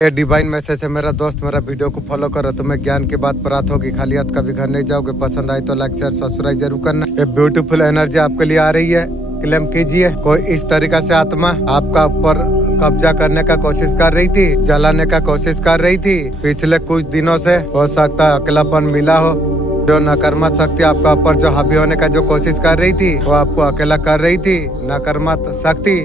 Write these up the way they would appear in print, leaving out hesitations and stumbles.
ये divine message है मेरा दोस्त, मेरा वीडियो को फॉलो करो। तुम्हें ज्ञान की बात प्राप्त होगी, खाली हाथ कभी घर नहीं जाओगे। पसंद आई तो लाइक शेयर सब्सक्राइब जरूर करना। ये ब्यूटीफुल एनर्जी आपके लिए आ रही है, क्लेम कीजिए। कोई इस तरीका से आत्मा आपका ऊपर कब्जा करने का कोशिश कर रही थी, जलाने का कोशिश कर रही थी। पिछले कुछ दिनों से हो सकता है अकेलापन मिला हो। जो नकारात्मक शक्ति आपका ऊपर जो हावी होने का जो कोशिश कर रही थी, वो आपको अकेला कर रही थी। नकारात्मक शक्ति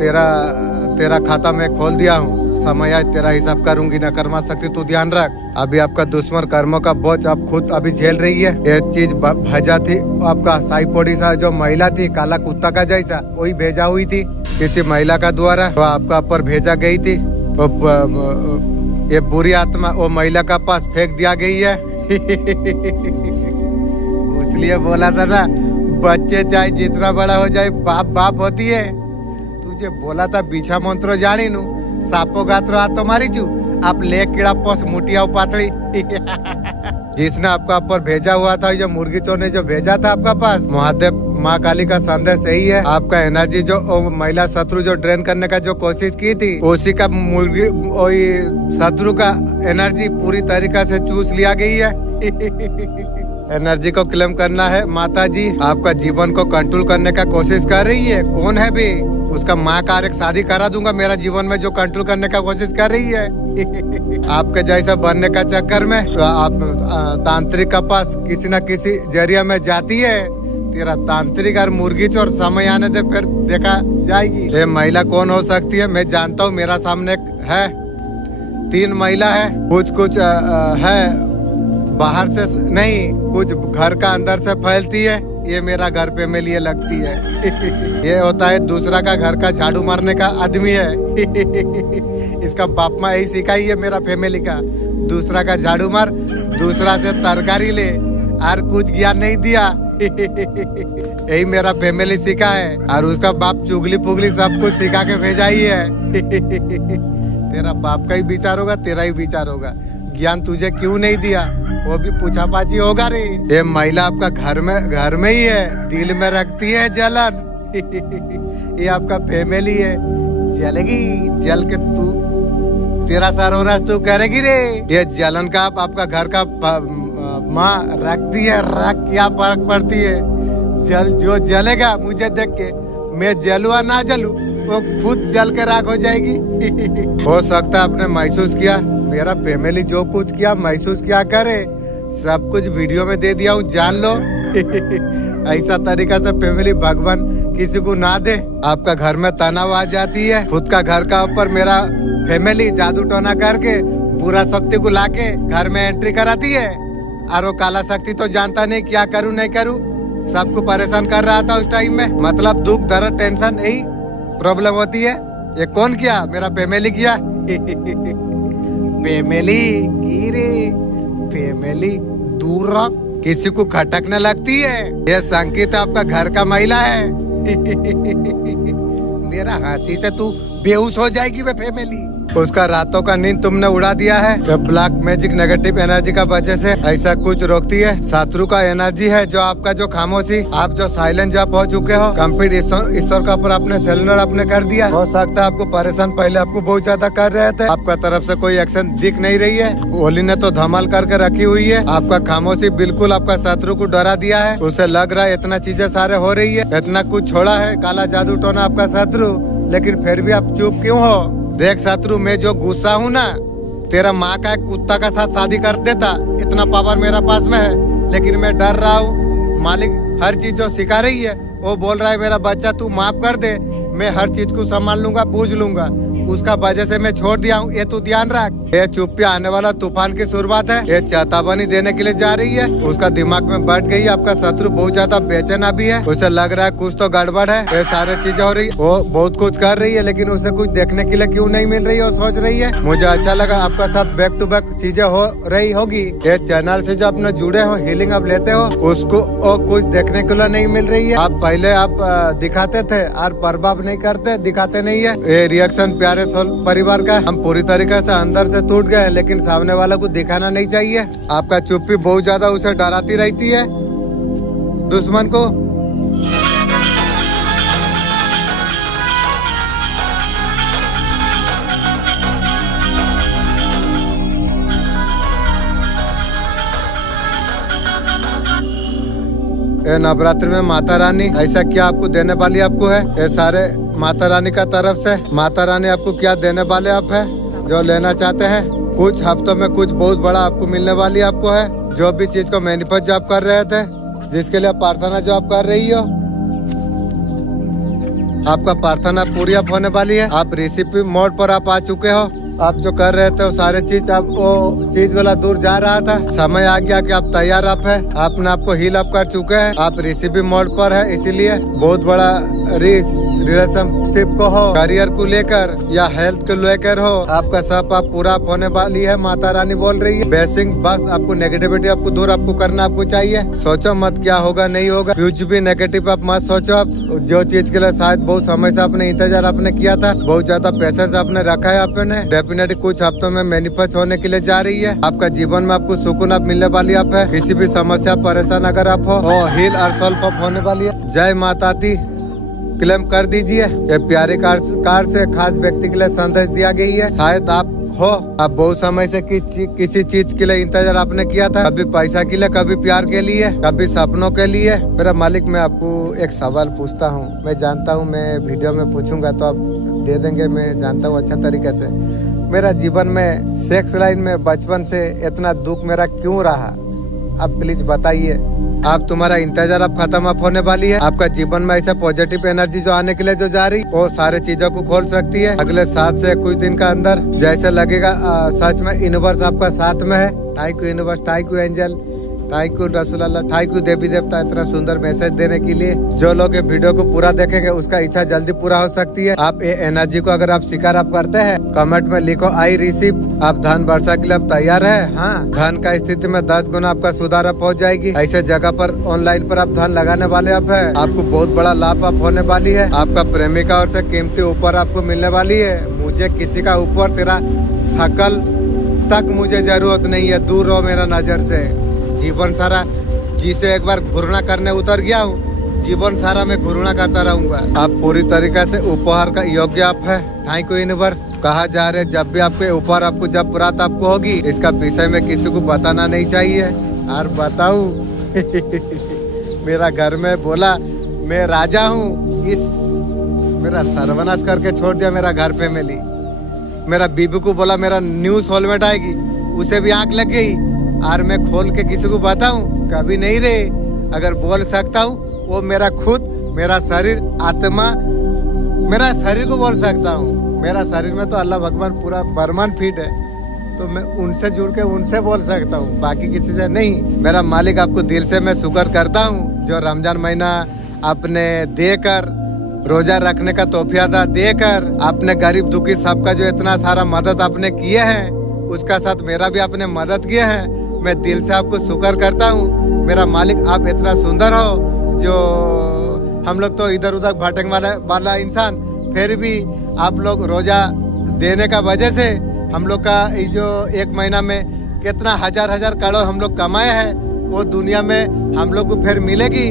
तेरा खाता में खोल दिया हूँ, समय आए तेरा हिसाब करूंगी। नकारात्मक शक्ति तू ध्यान रख। अभी आपका दुश्मन कर्मों का बोझ आप खुद अभी झेल रही है। ये चीज भेजा थी आपका साई पोड़ीसा जो महिला थी, काला कुत्ता का जैसा, वही भेजा हुई थी किसी महिला का द्वारा, वो आपका ऊपर भेजा गई थी। ये बुरी आत्मा वो महिला का पास फेंक दिया गई है। इसलिए बोला था ना, बच्चे चाहे जितना बड़ा हो जाए बाप बाप होती है। तुझे बोला था बीछा मंत्र जानी नू, सापो गात्रो हाथों मारी चू, आप ले कीड़ा पोस मुटिया पातड़ी। जिसने आपका ऊपर भेजा हुआ था, जो मुर्गी चोर ने जो भेजा था आपका पास, महादेव माँ काली का संदेश यही है। आपका एनर्जी जो महिला शत्रु जो ड्रेन करने का जो कोशिश की थी, उसी का मुर्गी शत्रु का एनर्जी पूरी तरीका से चूस लिया गई है। एनर्जी को क्लेम करना है। माता जी आपका जीवन को कंट्रोल करने का कोशिश कर रही है। कौन है भी उसका माँ का एक शादी करा दूंगा मेरा जीवन में, जो कंट्रोल करने का कोशिश कर रही है। आपके जैसा बनने का चक्कर में तो आप तांत्रिक का पास किसी न किसी जरिया में जाती है। तेरा तांत्रिक और मुर्गी चोर समय आने दे, फिर देखा जाएगी। ये महिला कौन हो सकती है मैं जानता हूँ। मेरा सामने है 3 महिला है, कुछ है बाहर से नहीं, कुछ घर का अंदर से फैलती है। ये मेरा घर पे मेरे लिए लगती है। ये होता है दूसरा का घर का झाड़ू मारने का आदमी है। इसका बाप माँ यही सिखाई है मेरा फैमिली का, दूसरा का झाड़ू मार, दूसरा से तरकारी ले, और कुछ ज्ञान नहीं दिया। यही मेरा फैमिली सिखा है, और उसका बाप चुगली पुगली सब कुछ सिखा के भेजा ही है। तेरा बाप का ही विचार होगा, तेरा ही विचार होगा। ज्ञान तुझे क्यों नहीं दिया, वो भी पूछापाछी होगा रे। ये महिला आपका घर में ही है, दिल में रखती है जलन। ये आपका फैमिली है, जलेगी जल के तू तेरा सर्वनाश तू करेगी रे। ये जलन का आपका घर का माँ रखती है, रख क्या फर्क पड़ती है। जल जो जलेगा मुझे देख के, मैं जलूआ ना जलू, वो खुद जल के राख हो जाएगी। हो सकता है आपने महसूस किया, मेरा फैमिली जो कुछ किया महसूस किया करे, सब कुछ वीडियो में दे दिया हूँ, जान लो। ऐसा तरीका से फैमिली भगवान किसी को ना दे। आपका घर में तनाव आ जाती है, खुद का घर का ऊपर मेरा फैमिली जादू टोना करके पूरा शक्ति को लाके घर में एंट्री कराती है। और वो काला शक्ति तो जानता नहीं क्या करूँ नहीं करूँ, सबको परेशान कर रहा था उस टाइम में। मतलब दुख दर्द टेंशन यही प्रॉब्लम होती है। ये कौन किया, मेरा फैमिली किया। फैमिली की रे, फैमिली दूर रख, किसी को खटकने लगती है। ये संकेत आपका घर का महिला है। मेरा हंसी से तू बेहोश हो जाएगी वे फैमिली। उसका रातों का नींद तुमने उड़ा दिया है। तो ब्लैक मैजिक नेगेटिव एनर्जी का वजह से ऐसा कुछ रोकती है। शत्रु का एनर्जी है जो आपका जो खामोशी, आप जो साइलेंट जब हो चुके हो, कंप्लीट ईश्वर का ऊपर अपने सेलेंडर आपने कर दिया। हो सकता है आपको परेशान पहले आपको बहुत ज्यादा कर रहे थे, आपका तरफ से कोई एक्शन दिख नहीं रही है। होली ने तो धमाल करके रखी हुई है। आपका खामोशी बिल्कुल आपका शत्रु को डरा दिया है। उसे लग रहा है इतना चीजें सारे हो रही है, इतना कुछ छोड़ा है काला जादू टोना आपका शत्रु, लेकिन फिर भी आप चुप क्यों हो। देख शत्रु, मैं जो गुस्सा हूँ ना, तेरा माँ का एक कुत्ता का साथ शादी कर देता, इतना पावर मेरा पास में है। लेकिन मैं डर रहा हूँ, मालिक हर चीज जो सिखा रही है, वो बोल रहा है मेरा बच्चा तू माफ कर दे, मैं हर चीज को संभाल लूंगा, बूझ लूंगा। उसका वजह से मैं छोड़ दिया हूँ, ये तू ध्यान रख। ये चुप्पी आने वाला तूफान की शुरुआत है। ये चेतावनी देने के लिए जा रही है। उसका दिमाग में बैठ गई। आपका शत्रु बहुत ज्यादा बेचैन अभी है, उसे लग रहा है कुछ तो गड़बड़ है। ये सारे चीजें हो रही, वो बहुत कुछ कर रही है, लेकिन उसे कुछ देखने के लिए क्यों नहीं मिल रही है, वो सोच रही है। मुझे अच्छा लगा आपका साथ बैक टू बैक चीजें हो रही होगी। ये चैनल से जो अपने जुड़े हो, हीलिंग आप लेते हो, उसको कुछ देखने के लिए नहीं मिल रही है। आप पहले आप दिखाते थे और प्रभाव नहीं करते, दिखाते नहीं है। ये रिएक्शन प्यारे सोल परिवार का, हम पूरी तरीके से अंदर से टूट गए, लेकिन सामने वाला को दिखाना नहीं चाहिए। आपका चुप्पी बहुत ज्यादा उसे डराती रहती है दुश्मन को। ये नवरात्रि में माता रानी ऐसा क्या आपको देने वाली आपको है? ये सारे माता रानी का तरफ से माता रानी आपको क्या देने वाले आप है जो लेना चाहते हैं? कुछ हफ्तों में कुछ बहुत बड़ा आपको मिलने वाली आपको है। जो भी चीज को मैनिफेस्ट जो आप कर रहे थे, जिसके लिए प्रार्थना जो आप कर रही हो, आपका प्रार्थना पूरी आप होने वाली है। आप रेसिपी मोड पर आप आ चुके हो। आप जो कर रहे थे वो सारे चीज आप वो चीज वाला दूर जा रहा था। समय आ गया कि आप तैयार आप है। आपने आपको हील अप कर चुके हैं। आप रेसिपी मोड पर है, इसीलिए बहुत बड़ा रिलेशनशिप को हो, करियर को लेकर या हेल्थ को लेकर हो, आपका सब आप पूरा होने वाली है। माता रानी बोल रही है बेसिंग बस आपको नेगेटिविटी आपको दूर आपको करना आपको चाहिए। सोचो मत क्या होगा नहीं होगा, कुछ भी नेगेटिव आप मत सोचो। आप जो चीज के लिए शायद बहुत समय से आपने इंतजार आपने किया था, बहुत ज्यादा पेशेंस आपने रखा है, आपने डेफिनेटली कुछ हफ्तों में मैनिफेस्ट होने के लिए जा रही है। आपका जीवन में आपको सुकून आप मिलने वाली आप है। किसी भी समस्या परेशान अगर आप हो हील और सॉल्व अप होने वाली है। जय माता दी क्लेम कर दीजिए। ये प्यारे कार्ड से खास व्यक्ति के लिए संदेश दिया गई है। शायद आप हो, आप बहुत समय से किसी चीज के लिए इंतजार आपने किया था, कभी पैसा के लिए, कभी प्यार के लिए, कभी सपनों के लिए। मेरा मालिक, मैं आपको एक सवाल पूछता हूँ। मैं जानता हूँ मैं वीडियो में पूछूंगा तो आप दे देंगे, मैं जानता हूँ अच्छा तरीके से। मेरा जीवन में सेक्स लाइन में बचपन से इतना दुख मेरा क्यों रहा, आप प्लीज बताइए। आप तुम्हारा इंतजार अब खत्म अब होने वाली है। आपका जीवन में ऐसा पॉजिटिव एनर्जी जो आने के लिए जो जा रही, वो सारे चीजों को खोल सकती है अगले 7 से कुछ दिन का अंदर। जैसे लगेगा सच में यूनिवर्स आपका साथ में है। Thank you universe, thank you angel, thank you रसूल अल्लाह, थैंक यू देवी देवता इतना सुंदर मैसेज देने के लिए। जो लोग ये वीडियो को पूरा देखेंगे उसका इच्छा जल्दी पूरा हो सकती है। आप ये एनर्जी को अगर आप स्वीकार आप करते हैं, कमेंट में लिखो आई रिसीव। आप धन वर्षा के लिए आप तैयार है? हाँ, धन का स्थिति में 10 गुना आपका सुधार आप हो जाएगी। ऐसे जगह पर ऑनलाइन पर आप धन लगाने वाले आप है। आपको बहुत बड़ा लाभ आप होने वाली है। आपका प्रेमिका और से कीमती ऊपर आपको मिलने वाली है। मुझे किसी का ऊपर तेरा शकल तक मुझे जरूरत नहीं है, दूर रहो मेरा नजर से। जीवन सारा जिसे एक बार घूरना करने उतर गया हूँ, जीवन सारा मैं घूरना करता रहूंगा। आप पूरी तरीके से उपहार का योग्य आप है। Thank you universe. कहा जा रहे जब भी आपके ऊपर आपको जब प्राप्त आपको होगी, इसका विषय में किसी को बताना नहीं चाहिए। और बताऊं मेरा घर में बोला मैं राजा हूँ, इस मेरा सर्वनाश करके छोड़ दिया मेरा घर फैमिली। मेरा बीबी को बोला मेरा न्यू सोलमेट आएगी, उसे भी आंख लग गई। और मैं खोल के किसी को बताऊं कभी नहीं रे। अगर बोल सकता हूँ वो मेरा खुद, मेरा शरीर, आत्मा, मेरा शरीर को बोल सकता हूँ। मेरा शरीर में तो अल्लाह भगवान पूरा बर्मन फिट है, तो मैं उनसे जुड़ के उनसे बोल सकता हूँ, बाकी किसी से नहीं। मेरा मालिक आपको दिल से मैं शुक्र करता हूँ जो रमजान महीना आपने देकर, रोजा रखने का तोहफा अदा देकर, आपने गरीब दुखी सबका जो इतना सारा मदद आपने किए हैं, उसका साथ मेरा भी आपने मदद किया है। मैं दिल से आपको शुक्र करता हूँ। मेरा मालिक आप इतना सुंदर हो, जो हम लोग तो इधर उधर भटकने वाला इंसान, फिर भी आप लोग रोजा देने का वजह से हम लोग का ये जो 1 महीना में कितना हजार करोड़ हम लोग कमाए हैं, वो दुनिया में हम लोग को फिर मिलेगी।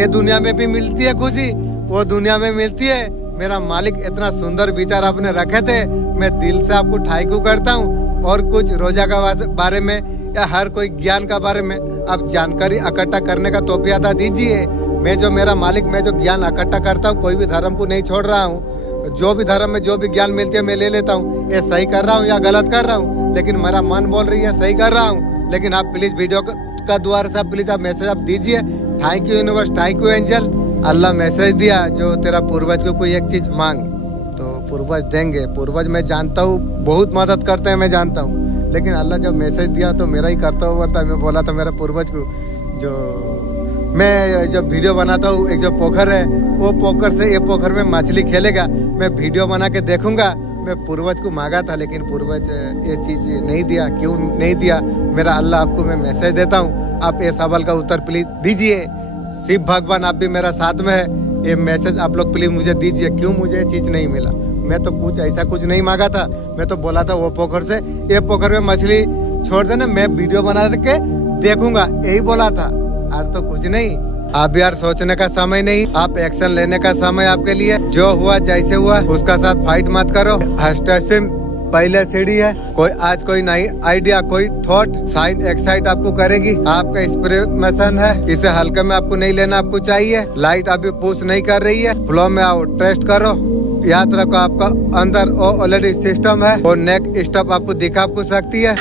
ये दुनिया में भी मिलती है खुशी, वो दुनिया में मिलती है। मेरा मालिक इतना सुंदर विचार आपने रखे थे, मैं दिल से आपको थैंक यू करता हूँ। और कुछ रोजा का बारे में या हर कोई ज्ञान का बारे में आप जानकारी इकट्ठा करने का तोहफा अदा दीजिए। मैं जो मेरा मालिक, मैं जो ज्ञान इकट्ठा करता हूँ, कोई भी धर्म को नहीं छोड़ रहा हूँ। जो भी धर्म में जो भी ज्ञान मिलती है मैं ले लेता हूँ। ये सही कर रहा हूँ या गलत कर रहा हूँ, लेकिन मेरा मन बोल रही है सही कर रहा हूँ। लेकिन आप प्लीज वीडियो का द्वारा से प्लीज आप मैसेज आप दीजिए। Thank you universe, thank you angel. Allah message दिया जो तेरा पूर्वज को कोई एक चीज मांग तो पूर्वज देंगे। पूर्वज मैं जानता हूँ बहुत मदद करते हैं, मैं जानता हूँ, लेकिन अल्लाह जब मैसेज दिया तो मेरा ही करता हुआ था। मैं बोला था मेरा पूर्वज को, जो मैं जब वीडियो बनाता हूँ, एक जो पोखर है, वो पोखर से ये पोखर में मछली खेलेगा, मैं वीडियो बना के देखूंगा। मैं पूर्वज को मांगा था, लेकिन पूर्वज ये चीज नहीं दिया। क्यों नहीं दिया? मेरा अल्लाह आपको मैं मैसेज देता हूँ, आप ये सवाल का उत्तर प्लीज दीजिए। शिव भगवान आप भी मेरा साथ में है, ये मैसेज आप लोग प्लीज मुझे दीजिए। क्यों मुझे ये चीज नहीं मिला? मैं तो कुछ ऐसा कुछ नहीं मांगा था। मैं तो बोला था वो पोखर से ये पोखर में मछली छोड़ देना, मैं वीडियो बना के देखूंगा, यही बोला था। और तो कुछ नहीं। आप यार सोचने का समय नहीं, आप एक्शन लेने का समय आपके लिए। जो हुआ जैसे हुआ उसका साथ फाइट मत करो। हस्टसिम पहले सीढ़ी है। कोई आज कोई नई आइडिया, कोई थॉट साइन एक्साइट आपको करेगी। आपका इंस्पिरेशन है, इसे हल्के में आपको नहीं लेना, आपको चाहिए। लाइट अभी पुश नहीं कर रही है, फ्लो में आओ, टेस्ट करो। याद रखो आपका अंदर ऑलरेडी सिस्टम है और नेक्स्ट स्टेप आपको दिखा आपको सकती है।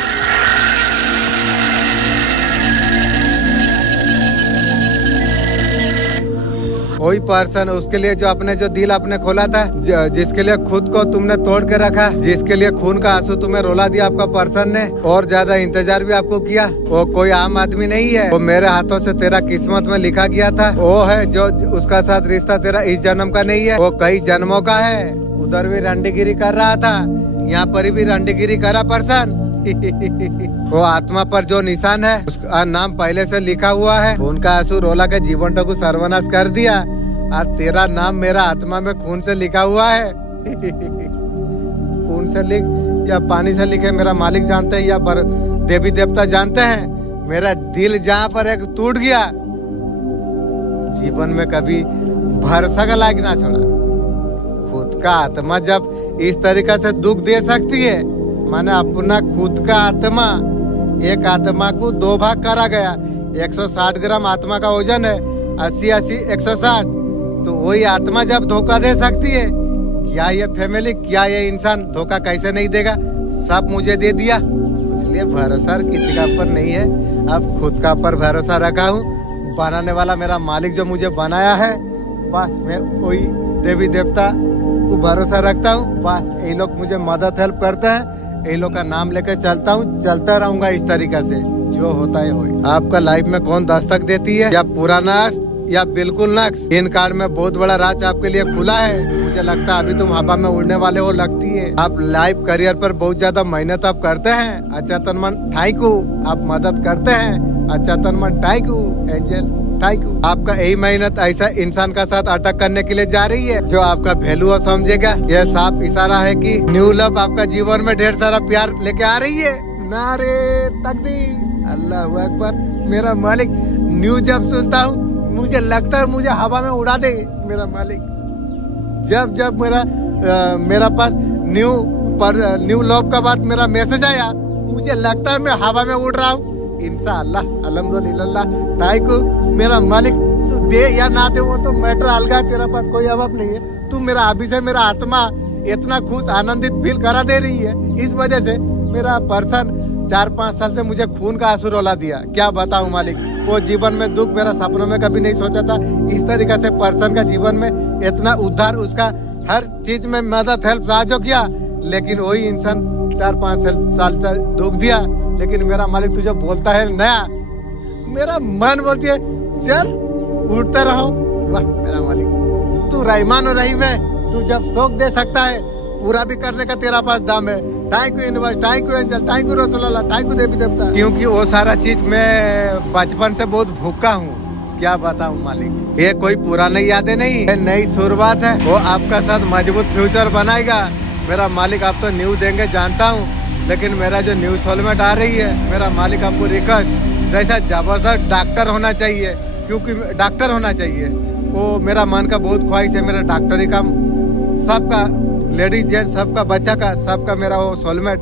वही पर्सन उसके लिए जो अपने जो दिल आपने खोला था, जिसके लिए खुद को तुमने तोड़ के रखा, जिसके लिए खून का आंसू तुम्हें रोला दिया आपका पर्सन ने, और ज्यादा इंतजार भी आपको किया। वो कोई आम आदमी नहीं है, वो मेरे हाथों से तेरा किस्मत में लिखा गया था। वो है जो उसका साथ रिश्ता तेरा इस जन्म का नहीं है, वो कई जन्मों का है। उधर भी रंडीगिरी कर रहा था, यहाँ पर भी रंडीगिरी करा पर्सन। वो आत्मा पर जो निशान है उसका नाम पहले से लिखा हुआ है। खून का आंसू रोला के जीवन को सर्वनाश कर दिया, और तेरा नाम मेरा आत्मा में खून से लिखा हुआ है। खून से लिख या पानी से लिखे मेरा मालिक जानते हैं, या देवी देवता जानते हैं। मेरा दिल जहाँ पर एक टूट गया, जीवन में कभी भरोसा का लायक ना छोड़ा। खुद का आत्मा जब इस तरीका से दुख दे सकती है, माने अपना खुद का आत्मा, एक आत्मा को दो भाग करा गया। 160 ग्राम आत्मा का वजन है, 80 160। तो वही आत्मा जब धोखा दे सकती है, क्या ये फैमिली, क्या ये इंसान धोखा कैसे नहीं देगा? सब मुझे दे दिया, इसलिए भरोसा किसी का पर नहीं है। अब खुद का पर भरोसा रखा हूँ। बनाने वाला मेरा मालिक जो मुझे बनाया है, बस मैं वही देवी देवता को भरोसा रखता हूँ। बस ये लोग मुझे मदद हेल्प करते हैं, ये लोग का नाम लेकर चलता हूँ, चलता रहूंगा इस तरीका से। जो होता है हो। आपका लाइफ में कौन दस्तक देती है, या पुराना या बिल्कुल नक्श? इन कार्ड में बहुत बड़ा राज आपके लिए खुला है। मुझे लगता है अभी तुम हवा में उड़ने वाले हो, लगती है। आप लाइफ करियर पर बहुत ज्यादा मेहनत आप करते हैं, अच्छा तन मन थैंक यू। आप मदद करते हैं, अच्छा तन मन thank you angel, thank you. आपका यही मेहनत ऐसा इंसान का साथ अटैक करने के लिए जा रही है जो आपका वैल्यू और समझेगा। यह साफ इशारा है कि न्यू लव आपका जीवन में ढेर सारा प्यार लेके आ रही है। नारे तकबीर, अल्लाह अकबर। मेरा मालिक न्यू जब सुनता हूँ, मुझे लगता है मुझे हवा में उड़ा दे मेरा मालिक। जब जब मेरा पास न्यू लव का बाद मेरा मैसेज आया, मुझे लगता है मैं हवा में उड़ रहा हूँ। इंशाअल्लाह, अल्हम्दुलिल्लाह, थैंक यू मेरा मालिक। तू दे या ना दे वो तो मैटर अलग है, तेरा पास कोई अभाव नहीं है। तू मेरा अभी से मेरा आत्मा इतना खुश आनंदित फील करा दे रही है। इस वजह से मेरा पर्सन 4-5 साल से मुझे खून का आंसू रोला दिया। क्या बताऊं मालिक, वो जीवन में दुख मेरा सपनों में कभी नहीं सोचा था। इस तरीका से पर्सन का जीवन में इतना उद्धार, उसका हर चीज में मदद हेल्प साहाଯ୍य किया, लेकिन वही इंसान 4-5 साल से दुख दिया। लेकिन मेरा मालिक तुझे बोलता है नया, मेरा मन बोलती है चल उठते रहो। वाह मेरा मालिक, तू रहमान और रहीम है। तू जब शौक दे सकता है, पूरा भी करने का तेरा पास दम है। Thank you universe, thank you angel, thank you रसूलुल्लाह, थैंक यू देवी देवता। क्योंकि वो सारा चीज मैं बचपन से बहुत भूखा हूँ। क्या बताऊँ मालिक, ये कोई पुरानी यादें नहीं है, नई शुरुआत है। वो आपका साथ मजबूत फ्यूचर बनाएगा। मेरा मालिक आप तो न्यू देंगे जानता हूँ, लेकिन मेरा जो न्यू सोलमेट आ रही है, मेरा मालिक आपको रिकॉर्ड जैसा जबरदस्त डॉक्टर होना चाहिए, क्योंकि डॉक्टर होना चाहिए। वो मेरा मन का बहुत ख्वाहिश है, मेरा डॉक्टरी का सबका, लेडीज जेंट्स सबका, बच्चा का सबका, मेरा वो सोलमेट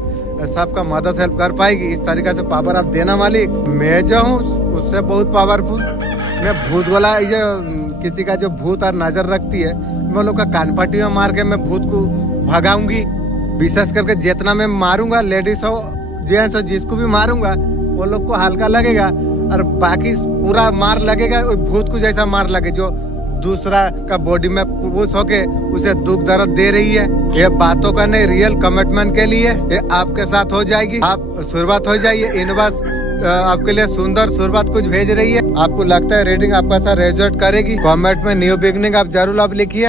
सबका मदद हेल्प कर पाएगी। इस तरीके से पावर आप देना मालिक। मैं जो हूँ उससे बहुत पावरफुल। मैं भूत वाला, ये किसी का जो भूत और नजर रखती है, मैं लोग का कान पट्टी में मार के मैं भूत को भगाऊंगी। विशेष करके जितना मैं मारूंगा, लेडीज हो जेंट्स हो, जिसको भी मारूंगा वो लोग को हल्का लगेगा, और बाकी पूरा मार लगेगा भूत को जैसा मार लगे, जो दूसरा का बॉडी में पुश होके उसे दुख दर्द दे रही है। ये बातों का नहीं, रियल कमिटमेंट के लिए ये आपके साथ हो जाएगी। आप शुरुआत हो जाइए। यूनिवर्स आपके लिए सुंदर शुरुआत कुछ भेज रही है। आपको लगता है रीडिंग आपका साथ रेजोनेट करेगी? कमेंट में न्यू बिगनिंग आप जरूर आप लिखिए।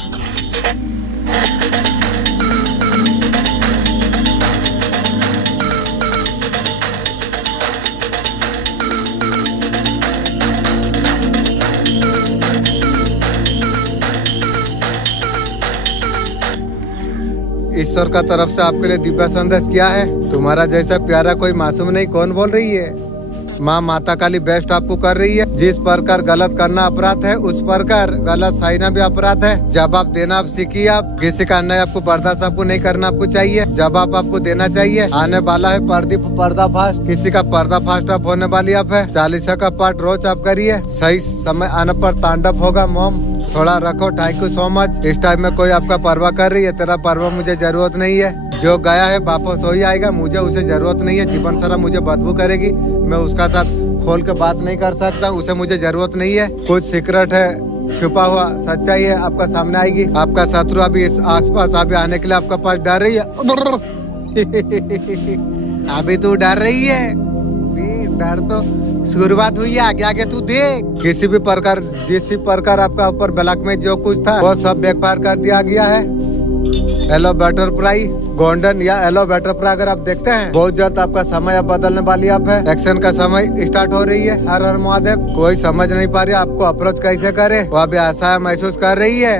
ईश्वर का तरफ से आपके लिए दिव्य संदेश क्या है? तुम्हारा जैसा प्यारा कोई मासूम नहीं, कौन बोल रही है? माँ माता काली बेस्ट आपको कर रही है। जिस प्रकार गलत करना अपराध है, उस प्रकार गलत सहना भी अपराध है। जवाब देना आप सीखिए। आप किसी का अन्याय आपको बर्दाश्त आपको नहीं करना आपको चाहिए, जवाब आपको देना चाहिए। आने वाला है पर्दाफाश, किसी का पर्दाफाश आप होने वाली आप है। 40 का पाठ रोज आप करिए, सही समय आने पर तांडव होगा। मोम थोड़ा रखो। Thank you so much. इस टाइम में कोई आपका परवाह कर रही है, तेरा परवाह मुझे जरूरत नहीं है। जो गया है वापस हो ही आएगा, मुझे उसे जरूरत नहीं है। जीवन सारा मुझे बदबू करेगी, मैं उसका साथ खोल के बात नहीं कर सकता, उसे मुझे जरूरत नहीं है। कुछ सीक्रेट है, छुपा हुआ सच्चाई है, आपका सामने आएगी। आपका शत्रु अभी इस आसपास अभी आने के लिए आपका पास डर रही है। अभी तू डर रही है, डर तो शुरुआत हुई है, आगे आगे तू देख। किसी भी प्रकार जिस प्रकार आपका ऊपर ब्लैक में जो कुछ था वो सब बैकफायर कर दिया गया है। हेलो बटरफ्लाई गोल्डन या हेलो बटरफ्लाई अगर आप देखते हैं, बहुत जल्द आपका समय अब बदलने वाली आप है। एक्शन का समय स्टार्ट हो रही है। हर हर महादेव। कोई समझ नहीं पा रही आपको अप्रोच कैसे करे, वो अभी ऐसा महसूस कर रही है।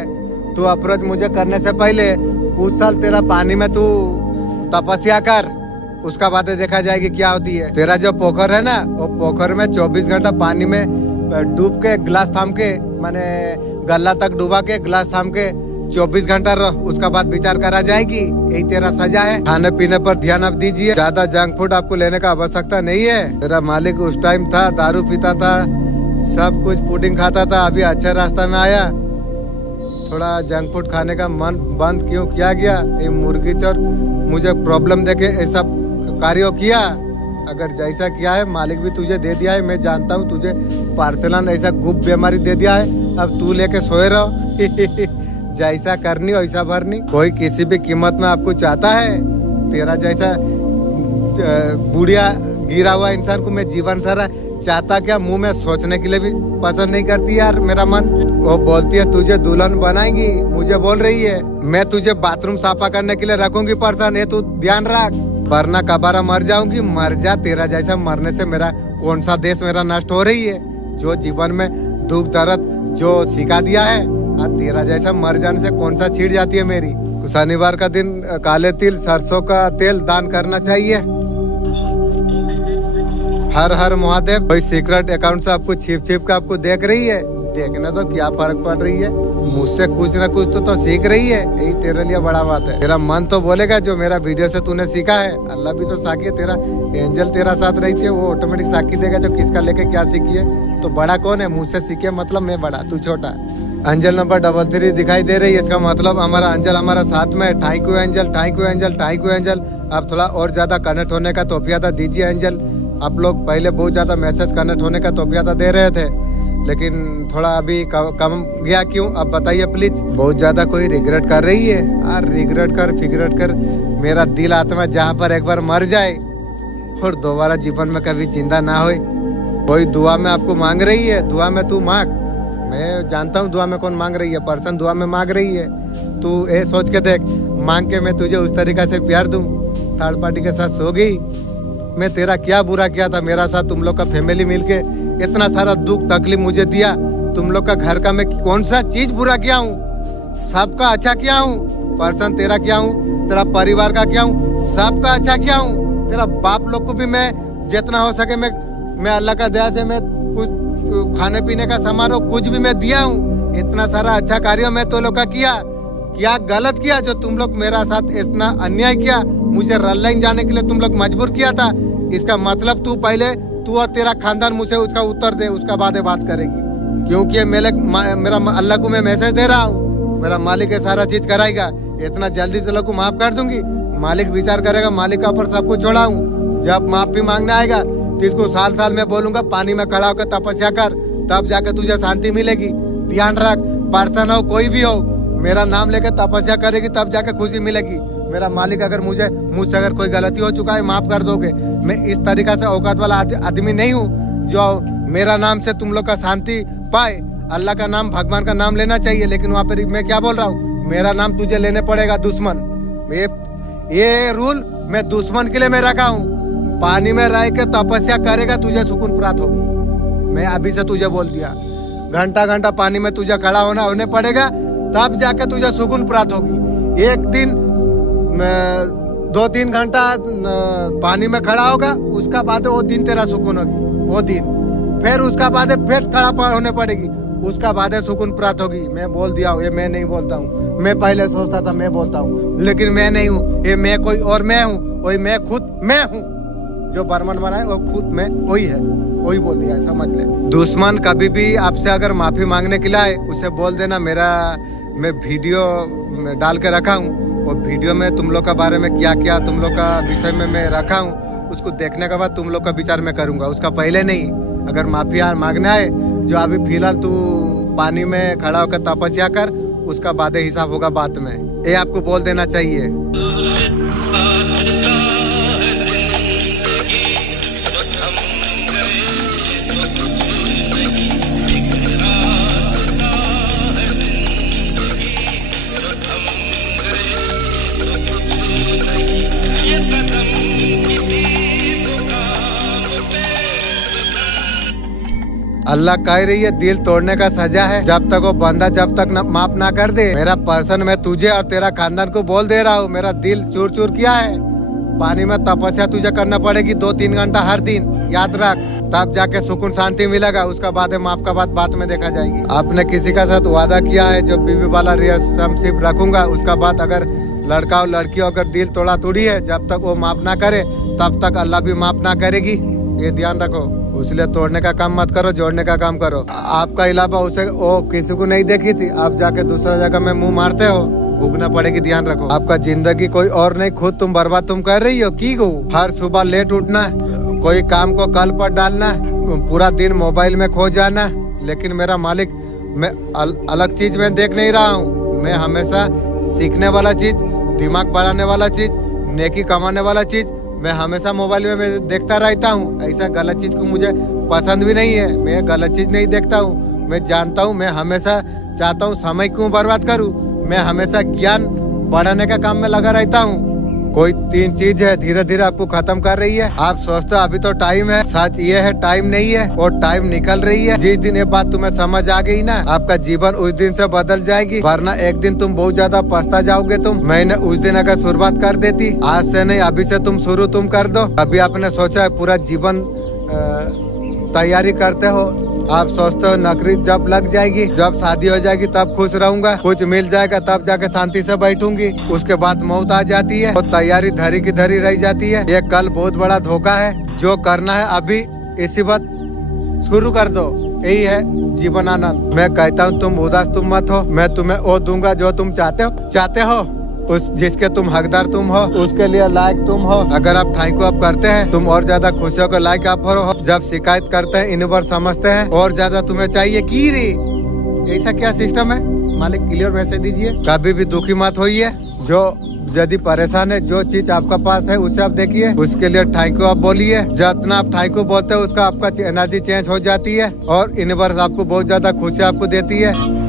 तू अप्रोच मुझे करने से पहले कुछ साल तेरा पानी में तू तपस्या कर, उसका बाद देखा जाएगी क्या होती है। तेरा जो पोखर है ना, वो पोखर में 24 घंटा पानी में डूब के गिलास थाम के, माने गला तक डूबा के गिलास थाम के 24 घंटा रह, उसका बाद विचार करा जाएगी। यही तेरा सजा है। खाने पीने पर ध्यान आप दीजिए, ज्यादा जंक फूड आपको लेने का आवश्यकता नहीं है। तेरा मालिक उस टाइम था दारू पीता था, सब कुछ पुडिंग खाता था, अभी अच्छा रास्ता में आया। थोड़ा जंक फूड खाने का मन बंद क्यों किया गया? ये मुर्गी चोर मुझे प्रॉब्लम देके ऐसा कार्य किया। अगर जैसा किया है मालिक भी तुझे दे दिया है, मैं जानता हूँ तुझे पार्सलन ऐसा गुप्त बीमारी दे दिया है, अब तू लेके सोए रहो। जैसा करनी वैसा भरनी। कोई किसी भी कीमत में आपको चाहता है, तेरा जैसा बुढ़िया गिरा हुआ इंसान को मैं जीवन सारा चाहता क्या, मुंह में सोचने के लिए भी पसंद नहीं करती यार मेरा मन। वो बोलती है तुझे दुल्हन बनाएंगी, मुझे बोल रही है मैं तुझे बाथरूम साफा करने के लिए रखूंगी पर्सन, ये तू ध्यान रख, वरना कबारा मर जाऊंगी। मर जा, तेरा जैसा मरने से मेरा कौन सा देश मेरा नष्ट हो रही है। जो जीवन में दुख दर्द जो सिखा दिया है, तेरा जैसा मर जाने से कौन सा छीड़ जाती है मेरी। शनिवार का दिन काले तिल सरसों का तेल दान करना चाहिए। हर हर महादेव। कोई सीक्रेट अकाउंट से आपको छिप छिप के आपको देख रही है, देखने तो क्या फर्क पड़ रही है, मुझसे कुछ ना कुछ तो सीख रही है। यही तेरे लिए बड़ा बात है। तेरा मन तो बोलेगा जो मेरा वीडियो से तूने सीखा है। अल्लाह भी तो साकी है, तेरा एंजल तेरा साथ रहती है, वो ऑटोमेटिक साकी देगा जो किसका लेके क्या सीखी है। तो बड़ा कौन है? मुझसे सीखे मतलब मैं बड़ा, तू छोटा। अंजल नंबर 33 दिखाई दे रही है, इसका मतलब हमारा अंजल हमारा साथ में है। Thank you angel, thank you angel, thank you angel. आप थोड़ा और ज्यादा कनेक्ट होने का तोहफा दीजिए एंजल। आप लोग पहले बहुत ज्यादा मैसेज कनेक्ट होने का तोहफा दे रहे थे, लेकिन थोड़ा अभी कम गया, क्यों अब बताइए प्लीज। बहुत ज्यादा कोई रिग्रेट कर रही है यार, रिग्रेट कर फिग्रेट कर, मेरा दिल आत्मा जहाँ पर एक बार मर जाए और दोबारा जीवन में कभी जिंदा ना हो। कोई दुआ में आपको मांग रही है, दुआ में तू मांग, मैं जानता हूँ दुआ में कौन मांग रही है, पर्सन दुआ में मांग रही है। तू ये सोच के देख, मांग के मैं तुझे उस तरीका से प्यार दूं, थर्ड पार्टी के साथ सो गई। मैं तेरा क्या बुरा किया था? मेरा साथ तुम लोग का फैमिली मिलके इतना सारा दुख तकलीफ मुझे दिया। तुम लोग का घर का मैं कौन सा चीज बुरा किया हूँ? सबका अच्छा किया हूँ। पर्सन तेरा किया हूँ, तेरा परिवार का किया हूँ, सबका अच्छा किया हूँ। तेरा बाप लोग को भी मैं जितना हो सके मैं अल्लाह का दया से मैं कुछ खाने पीने का समारोह कुछ भी मैं दिया हूँ। इतना सारा अच्छा कार्य मैं तो लोग का किया। क्या गलत किया जो तुम लोग मेरा साथ इतना अन्याय किया? मुझे रलाइन जाने के लिए तुम लोग मजबूर किया था। इसका मतलब तू पहले, तू और तेरा खानदान मुझे उसका उत्तर दे, उसका बाद बात करेगी। क्योंकि मेरा अल्लाह को मैं मैसेज दे रहा हूँ, मेरा मालिक ये सारा चीज कराएगा। इतना जल्दी तो लोग को माफ कर दूंगी, मालिक विचार करेगा, मालिक का ऊपर सबको छोड़ा हूँ। जब माफी मांगने आएगा तो इसको साल साल में बोलूंगा पानी में खड़ा होकर तपस्या कर, तब जाकर तुझे शांति मिलेगी। ध्यान रख, पर्सन हो कोई भी हो, मेरा नाम लेकर तपस्या करेगी तब जाकर खुशी मिलेगी। मेरा मालिक अगर मुझसे अगर कोई गलती हो चुका है माफ कर दोगे। मैं इस तरीका से औकात वाला आदमी नहीं हूँ जो मेरा नाम से तुम लोग का शांति पाए। अल्लाह का नाम भगवान का नाम लेना चाहिए, लेकिन वहाँ पर मैं क्या बोल रहा हूँ, मेरा नाम तुझे लेने पड़ेगा दुश्मन। ये रूल मैं दुश्मन के लिए मैं रखा हूँ। पानी में रह के तपस्या करेगा तुझे सुकून प्राप्त होगी। मैं अभी से तुझे बोल दिया, घंटा घंटा पानी में तुझे खड़ा होने पड़ेगा, तब जाके तुझे सुकून प्राप्त होगी। एक दिन 2-3 घंटा पानी में खड़ा होगा, उसका बाद वो दिन तेरा सुकून होगी। वो दिन, फिर उसका बाद फिर खड़ा होने पड़ेगी, उसका बाद सुकून प्राप्त होगी। मैं बोल दिया हूँ, ये मैं नहीं बोलता हूँ। मैं पहले सोचता था मैं बोलता हूँ, लेकिन मैं नहीं हूँ। ये मैं कोई और मैं हूँ, वही मैं खुद मैं हूँ। जो बर्मन बनाए वो खुद में वही है, वही बोल दिया, समझ ले। दुश्मन कभी भी आपसे अगर माफी मांगने के लिए आए, उसे बोल देना मैं वीडियो डाल के रखा हूँ, और वीडियो में तुम लोग का बारे में क्या क्या तुम लोग का विषय में मैं रखा हूँ, उसको देखने के बाद तुम लोग का विचार मैं करूँगा, उसका पहले नहीं। अगर माफी मांगना है, जो अभी फिलहाल तू पानी में खड़ा होकर तपस्या कर, उसका बाद हिसाब होगा बाद में। ये आपको बोल देना चाहिए। अल्लाह कह रही है दिल तोड़ने का सजा है, जब तक वो बंदा जब तक माफ ना कर दे। मेरा पर्सन मैं तुझे और तेरा खानदान को बोल दे रहा हूँ, मेरा दिल चूर चूर किया है। पानी में तपस्या तुझे करना पड़ेगी 2-3 घंटा हर दिन, याद रख, तब जाके सुकून शांति मिलेगा। उसका बाद माफ का बात में देखा जाएगी। आपने किसी का साथ वादा किया है जो बीवी वाला रिलेशनशिप रखूंगा, उसका बाद अगर लड़का और लड़की अगर दिल तोड़ा तोड़ी है, जब तक वो माफ ना करे तब तक अल्लाह भी माफ ना करेगी, ये ध्यान रखो। इसलिए तोड़ने का काम मत करो, जोड़ने का काम करो। आपका इलावा उसे वो किसी को नहीं देखी थी, आप जाके दूसरा जगह में मुंह मारते हो, भूखना पड़ेगी, ध्यान रखो। आपका जिंदगी कोई और नहीं, खुद तुम बर्बाद तुम कर रही हो। की को हर सुबह लेट उठना, कोई काम को कल पर डालना, पूरा दिन मोबाइल में खो जाना। लेकिन मेरा मालिक, मैं अलग चीज में देख नहीं रहा हूँ। मैं हमेशा सीखने वाला चीज, दिमाग बढ़ाने वाला चीज, नेकी कमाने वाला चीज मैं हमेशा मोबाइल में मैं देखता रहता हूँ। ऐसा गलत चीज को मुझे पसंद भी नहीं है, मैं गलत चीज नहीं देखता हूँ। मैं जानता हूँ, मैं हमेशा चाहता हूँ समय क्यों बर्बाद करूँ, मैं हमेशा ज्ञान बढ़ाने का काम में लगा रहता हूँ। कोई 3 चीज है धीरे धीरे आपको खत्म कर रही है। आप सोचते हो अभी तो टाइम है, सच ये है टाइम नहीं है, और टाइम निकल रही है। जिस दिन ये बात तुम्हें समझ आ गई ना, आपका जीवन उस दिन से बदल जाएगी, वरना एक दिन तुम बहुत ज्यादा पछता जाओगे। मैंने उस दिन अगर शुरुआत कर देती, आज से नहीं अभी से तुम शुरू तुम कर दो। अभी आपने सोचा है पूरा जीवन तैयारी करते हो, आप सोचते हो नौकरी जब लग जाएगी, जब शादी हो जाएगी तब खुश रहूंगा, कुछ मिल जाएगा तब जाके शांति से बैठूंगी, उसके बाद मौत आ जाती है, तो तैयारी धरी की धरी रह जाती है। ये कल बहुत बड़ा धोखा है। जो करना है अभी इसी वक्त शुरू कर दो, यही है जीवन आनंद। मैं कहता हूँ तुम उदास तुम मत हो, मैं तुम्हें वो दूंगा जो तुम चाहते हो, उस जिसके तुम हकदार तुम हो, उसके लिए लायक तुम हो। अगर आप ठाई को आप करते हैं, तुम और ज्यादा खुशियों को लायक आप हो। जब शिकायत करते हैं, इन बार समझते हैं और ज्यादा तुम्हें चाहिए की रे। ऐसा क्या सिस्टम है? मालिक क्लियर मैसेज दीजिए। कभी भी दुखी मत होइए। जो यदि परेशान है, जो चीज आपका पास है उसे आप देखिए, उसके लिए थैंक यू आप बोलिए। जितना आप थैंक यू बोलते हैं, उसका आपका एनर्जी चेंज हो जाती है, और यूनिवर्स आपको बहुत ज्यादा खुशी आपको देती है।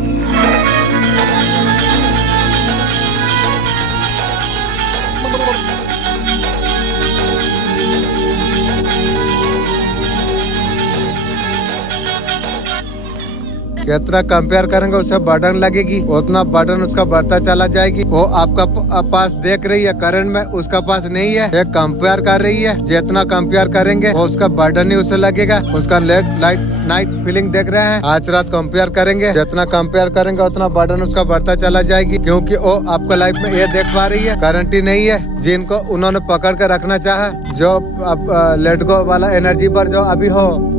जितना कंपेयर करेंगे उससे बर्डन लगेगी, उतना बर्डन उसका बढ़ता चला जाएगी। वो आपका पास देख रही है करंट में, उसका पास नहीं है, एक कंपेयर कर रही है। जितना कंपेयर करेंगे वो उसका बर्डन ही उसे लगेगा। उसका लेट लाइट नाइट फीलिंग देख रहे हैं, आज रात कंपेयर करेंगे, जितना कंपेयर करेंगे उतना बर्डन उसका बढ़ता चला जाएगी। क्योंकि वो आपका लाइफ में ये देख पा रही है करंट ही नहीं है, जिनको उन्होंने पकड़ कर रखना चाहा, जो लेट गो वाला एनर्जी पर जो अभी हो,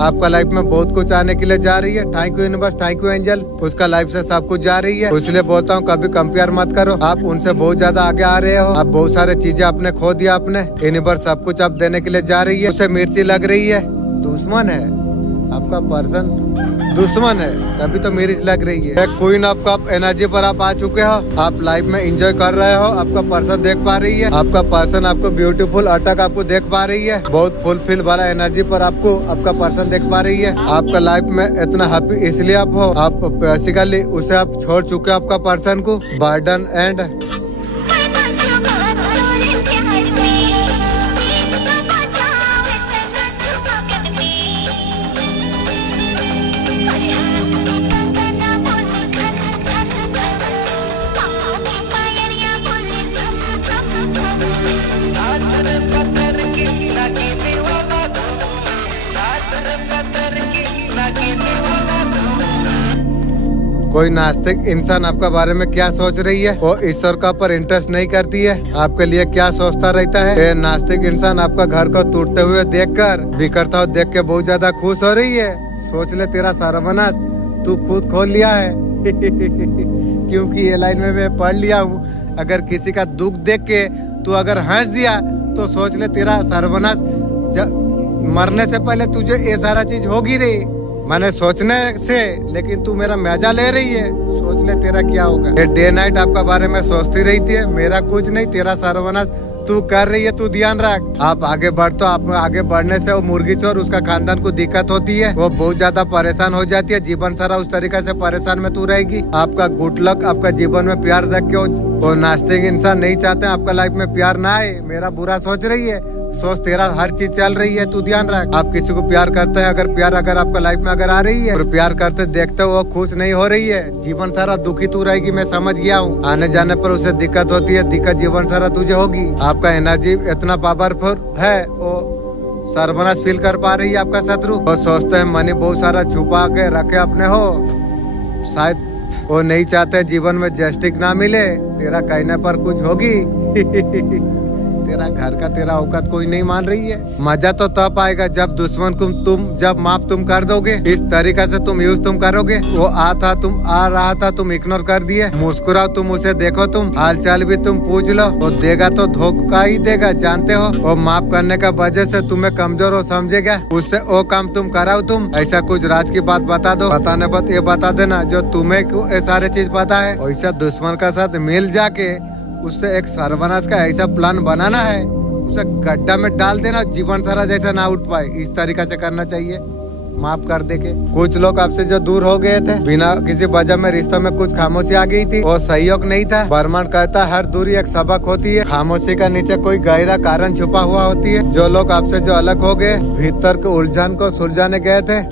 आपका लाइफ में बहुत कुछ आने के लिए जा रही है। Thank you universe, thank you angel, उसका लाइफ से सब कुछ जा रही है। इसलिए बोलता हूँ कभी कंपेयर मत करो, आप उनसे बहुत ज्यादा आगे आ रहे हो। आप बहुत सारे चीजें आपने खो दिया, आपने यूनिवर्स सब कुछ आप देने के लिए जा रही है। उसे मिर्ची लग रही है, दुश्मन है आपका पर्सन, दुश्मन है, तभी तो मिर्च लग रही है। क्वीन ऑफ कप एनर्जी पर आप आ चुके हो, आप लाइफ में एंजॉय कर रहे हो। आपका पर्सन देख पा रही है, आपका पर्सन आपको ब्यूटीफुल अटक आपको देख पा रही है, बहुत फुलफिल वाला एनर्जी पर आपको आपका पर्सन देख पा रही है। आपका लाइफ में इतना हैप्पी इसलिए आप हो, आप बेसिकली उसे आप छोड़ चुके हो, आपका पर्सन को बर्डन एंड कोई नास्तिक इंसान आपका बारे में क्या सोच रही है? वो ईश्वर का पर इंटरेस्ट नहीं करती है, आपके लिए क्या सोचता रहता है? ये नास्तिक इंसान आपका घर को टूटते हुए देखकर, बिखरता हुआ देख के बहुत ज्यादा खुश हो रही है। सोच ले तेरा सर्वनाश तू खुद खोल लिया है। क्योंकि ये लाइन में मैं पढ़ लिया हूँ, अगर किसी का दुख देख के तू अगर हंस दिया तो सोच ले तेरा सर्वनाश मरने से पहले तुझे ये सारा चीज होगी रही। मैंने सोचने से, लेकिन तू मेरा मजा ले रही है। सोच ले तेरा क्या होगा। ये डे नाइट आपका बारे में सोचती रहती है, मेरा कुछ नहीं, तेरा सर्वनाश तू कर रही है, तू ध्यान रख। आप आगे बढ़ तो आप आगे बढ़ने से वो मुर्गी चोर उसका खानदान को दिक्कत होती है, वो बहुत ज्यादा परेशान हो जाती है, जीवन सारा उस तरीके से परेशान में तू रहेगी। आपका गुड लक, आपका जीवन में प्यार देख के वो नास्तिक इंसान नहीं चाहते आपका लाइफ में प्यार ना आए, मेरा बुरा सोच रही है। सोच तेरा हर चीज चल रही है, तू ध्यान रख। आप किसी को प्यार करते हैं, अगर प्यार अगर आपका लाइफ में अगर आ रही है और प्यार करते देखते वो खुश नहीं हो रही है, जीवन सारा दुखी तू रहेगी, मैं समझ गया हूँ। आने जाने पर उसे दिक्कत होती है, दिक्कत जीवन सारा तुझे होगी। आपका एनर्जी इतना पावरफुल है, वो सर्वनाश फील कर पा रही है आपका शत्रु। वो सोचते हैं मनी बहुत सारा छुपा के रखे अपने हो, शायद वो नहीं चाहते जीवन में जस्टिस ना मिले, तेरा कहने पर कुछ होगी। तेरा घर का तेरा औकात कोई नहीं मान रही है। मजा तो तब आएगा जब दुश्मन को जब माफ तुम कर दोगे, इस तरीका से तुम यूज तुम करोगे। वो आ रहा था तुम इग्नोर कर दिए, मुस्कुराओ तुम उसे देखो, तुम हालचाल भी तुम पूछ लो, वो देगा तो धोखा ही देगा, जानते हो। वो माफ करने का वजह से तुम्हें कमजोर हो समझेगा, उससे वो काम तुम कराओ। तुम ऐसा कुछ राज की बात बता दो, बताने बात ये बता देना जो तुम्हें ये सारे चीज पता है। वैसा दुश्मन का साथ मिल जाके उससे एक सर्वनाश का ऐसा प्लान बनाना है, उसे गड्ढा में डाल देना, जीवन सारा जैसा ना उठ पाए, इस तरीका से करना चाहिए, माफ कर दे के। कुछ लोग आपसे जो दूर हो गए थे बिना किसी वजह में, रिश्तों में कुछ खामोशी आ गई थी, वो सहयोग नहीं था। बर्मन कहता हर दूरी एक सबक होती है, खामोशी का नीचे कोई गहरा कारण छुपा हुआ होती है। जो लोग आपसे जो अलग हो गए, भीतर के उलझन को सुलझाने गए थे,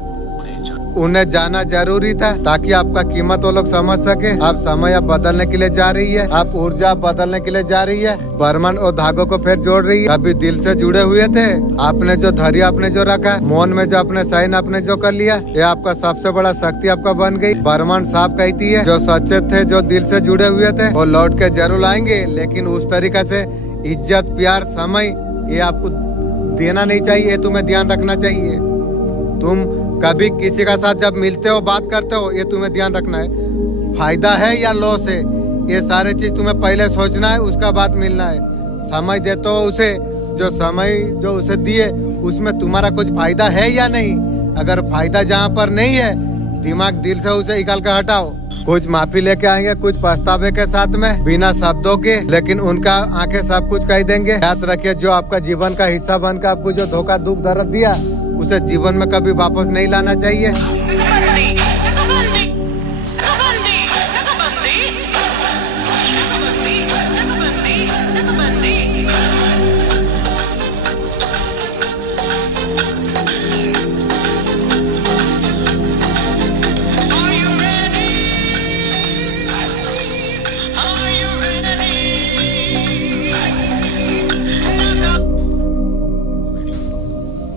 उन्हें जाना जरूरी था ताकि आपका कीमत वो लोग समझ सके। आप समय बदलने के लिए जा रही है, आप ऊर्जा बदलने के लिए जा रही है। बर्मन और धागों को फिर जोड़ रही है। अभी दिल से जुड़े हुए थे, आपने जो धैर्य आपने जो रखा, मौन में जो अपने साइन आपने जो कर लिया, ये आपका सबसे बड़ा शक्ति आपका बन गई। बर्मन साहब कहती है जो सच्चे थे, जो दिल से जुड़े हुए थे, वो लौट के जरूर आएंगे, लेकिन उस तरीका से इज्जत, प्यार, समय ये आपको देना नहीं चाहिए, तुम्हें ध्यान रखना चाहिए। तुम कभी किसी का साथ जब मिलते हो, बात करते हो, ये तुम्हें ध्यान रखना है, फायदा है या लॉस है, ये सारे चीज तुम्हें पहले सोचना है, उसका बाद मिलना है। समय देते हो उसे, जो समय जो उसे दिए उसमें तुम्हारा कुछ फायदा है या नहीं। अगर फायदा जहाँ पर नहीं है, दिमाग दिल से उसे निकाल कर हटाओ। कुछ माफी लेके आएंगे, कुछ पछतावे के साथ में, बिना शब्दों के, लेकिन उनका आंखें सब कुछ कह देंगे। याद रखिए, जो आपका जीवन का हिस्सा बनकर आपको जो धोखा, दुख, दर्द दिया, उसे जीवन में कभी वापस नहीं लाना चाहिए।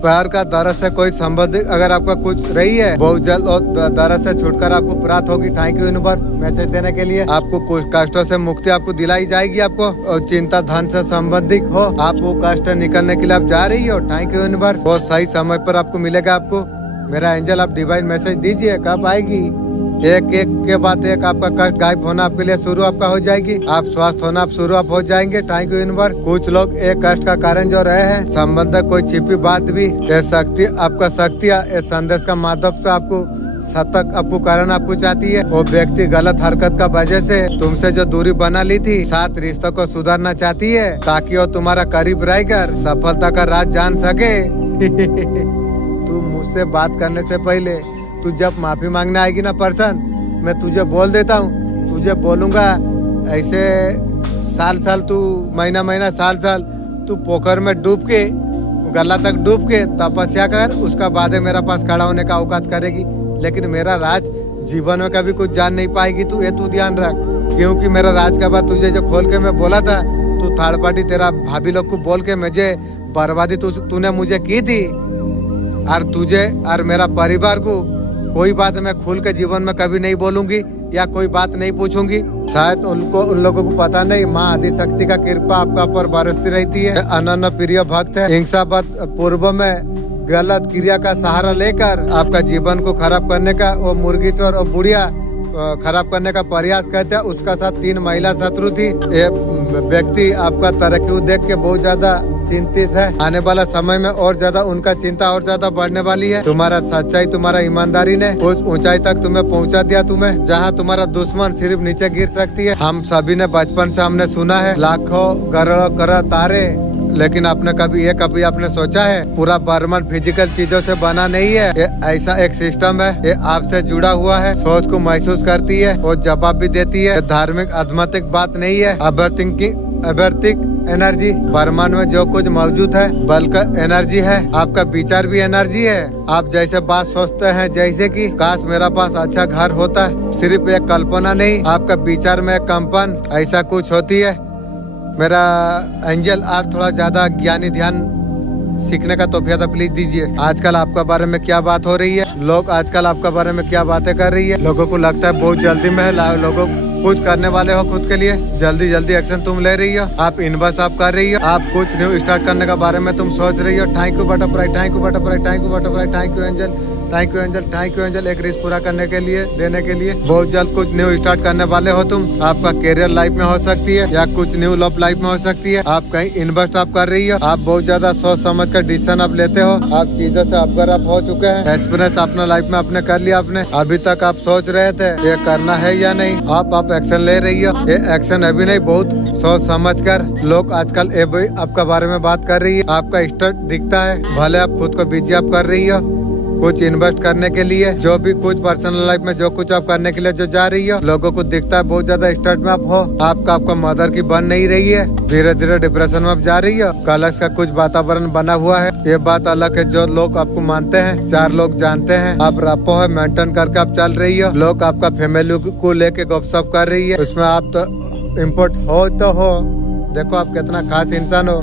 प्यार का दर्द से कोई संबंध अगर आपका कुछ रही है, बहुत जल्द और दर्द से छुटकर आपको प्राप्त होगी। थैंक यू यूनिवर्स मैसेज देने के लिए। आपको कुछ कष्टों से मुक्ति आपको दिलाई जाएगी। आपको और चिंता धन से संबंधित हो, आप वो कष्ट निकलने के लिए आप जा रही हो। थैंक यू यूनिवर्स, बहुत सही समय पर आपको मिलेगा। आपको मेरा एंजल आप डिवाइन मैसेज दीजिए, कब आएगी। एक एक के बाद एक आपका कष्ट गायब होना आपके लिए शुरू आपका हो जाएगी, आप स्वस्थ होना आप शुरू आप हो जाएंगे। Thank you universe. कुछ लोग एक कष्ट का कारण जो रहे हैं, संबंध कोई छिपी बात भी, ये शक्ति आपका शक्ति इस संदेश का माध्यम से आपको सतर्क आपको कारण आपको चाहती है। वो व्यक्ति गलत हरकत का वजह से तुमसे जो दूरी बना ली थी, साथ रिश्तों को सुधारना चाहती है ताकि वो तुम्हारा करीब रहकर सफलता का राज जान सके। तू मुझसे बात करने से पहले तू जब माफी मांगने आएगी ना पर्सन, मैं तुझे बोल देता हूँ, तुझे बोलूंगा ऐसे साल साल तू महीना महीना साल साल तू पोखर में डूब के गला तक डूब के तपस्या कर, उसका बाद मेरा पास खड़ा होने का औकात करेगी। लेकिन मेरा राज जीवन में कभी कुछ जान नहीं पाएगी तू, ये तू ध्यान रख। क्योंकि मेरा राज का बात तुझे जो खोल के मैं बोला था, तू थर्ड पार्टी तेरा भाभी लोग को बोल के मुझे बर्बादी तूने मुझे की थी, और तुझे और मेरा परिवार को कोई बात मैं खुल के जीवन में कभी नहीं बोलूंगी या कोई बात नहीं पूछूंगी। शायद उन लोगों को पता नहीं, माँ आदि शक्ति का कृपा आपका पर बरसती रहती है। अनन्य प्रिय भक्त है। हिंसावत पूर्व में गलत क्रिया का सहारा लेकर आपका जीवन को खराब करने का, वो मुर्गी चोर और बुढ़िया खराब करने का प्रयास करते हैं। उसका साथ 3 महिला शत्रु थी। ये व्यक्ति आपका तरक्की देख के बहुत ज्यादा चिंतित है। आने वाला समय में और ज्यादा उनका चिंता और ज्यादा बढ़ने वाली है। तुम्हारा सच्चाई, तुम्हारा ईमानदारी ने उस ऊंचाई तक तुम्हें पहुंचा दिया, तुम्हें जहां तुम्हारा दुश्मन सिर्फ नीचे गिर सकती है। हम सभी ने बचपन से हमने सुना है लाखों करोड़ों करोड़ तारे, लेकिन आपने कभी आपने सोचा है पूरा ब्रह्मांड फिजिकल चीजों से बना नहीं है। ये ऐसा एक सिस्टम है, ये आपसे जुड़ा हुआ है, सोच को महसूस करती है और जवाब भी देती है। धार्मिक आध्यात्मिक बात नहीं है, अभर्तिक एनर्जी। ब्रह्मांड में जो कुछ मौजूद है बल्कि एनर्जी है। आपका विचार भी एनर्जी है। आप जैसे बात सोचते हैं, जैसे कि काश मेरा पास अच्छा घर होता, सिर्फ एक कल्पना नहीं, आपका विचार में कंपन ऐसा कुछ होती है। मेरा एंजल आर्ट थोड़ा ज्यादा ज्ञानी ध्यान सीखने का तोहफा था, प्लीज दीजिए। आजकल आपका बारे में क्या बात हो रही है? लोग आजकल आपका बारे में क्या बातें कर रही है? लोगों को लगता है बहुत जल्दी में है। लोगों कुछ करने वाले हो खुद के लिए, जल्दी एक्शन तुम ले रही हो। आप इन्वेस्ट आप कर रही हो, आप कुछ न्यू स्टार्ट करने के बारे में तुम सोच रही हो। Thank you butterfly, thank you butterfly, thank you butterfly, thank you angel, thank you angel, thank you angel. एक रिस्क पूरा करने के लिए, देने के लिए। बहुत जल्द कुछ न्यू स्टार्ट करने वाले हो तुम। आपका करियर लाइफ में हो सकती है या कुछ न्यू लव लाइफ में हो सकती है। आप कहीं इन्वेस्ट आप कर रही हो। आप बहुत ज्यादा सोच समझ कर डिसीजन आप लेते हो। आप चीजों से अवगत आप हो चुके हैं। एक्सपीरियंस अपना लाइफ में आपने कर लिया। आपने अभी तक आप सोच रहे थे ये करना है या नहीं, आप एक्शन ले रही हो। ये एक्शन अभी नहीं, बहुत सोच समझ कर। लोग आजकल आपका बारे में बात कर रही है। आपका स्टार्ट दिखता है, भले आप खुद को बिजी आप कर रही हो कुछ इन्वेस्ट करने के लिए, जो भी कुछ पर्सनल लाइफ में जो कुछ आप करने के लिए जो जा रही हो, लोगों को दिखता है बहुत ज्यादा स्टार्ट में आप हो। आपका मदर की बन नहीं रही है, धीरे धीरे डिप्रेशन में आप जा रही हो। कलश का कुछ वातावरण बना हुआ है, ये बात अलग है। जो लोग आपको मानते हैं, 4 लोग जानते हैं, आप रपो है मेंटेन करके आप चल रही हो। लोग आपका फैमिली को लेके गपशप कर रही है, उसमें आप तो इम्पोर्ट हो तो हो। देखो आप कितना खास इंसान हो,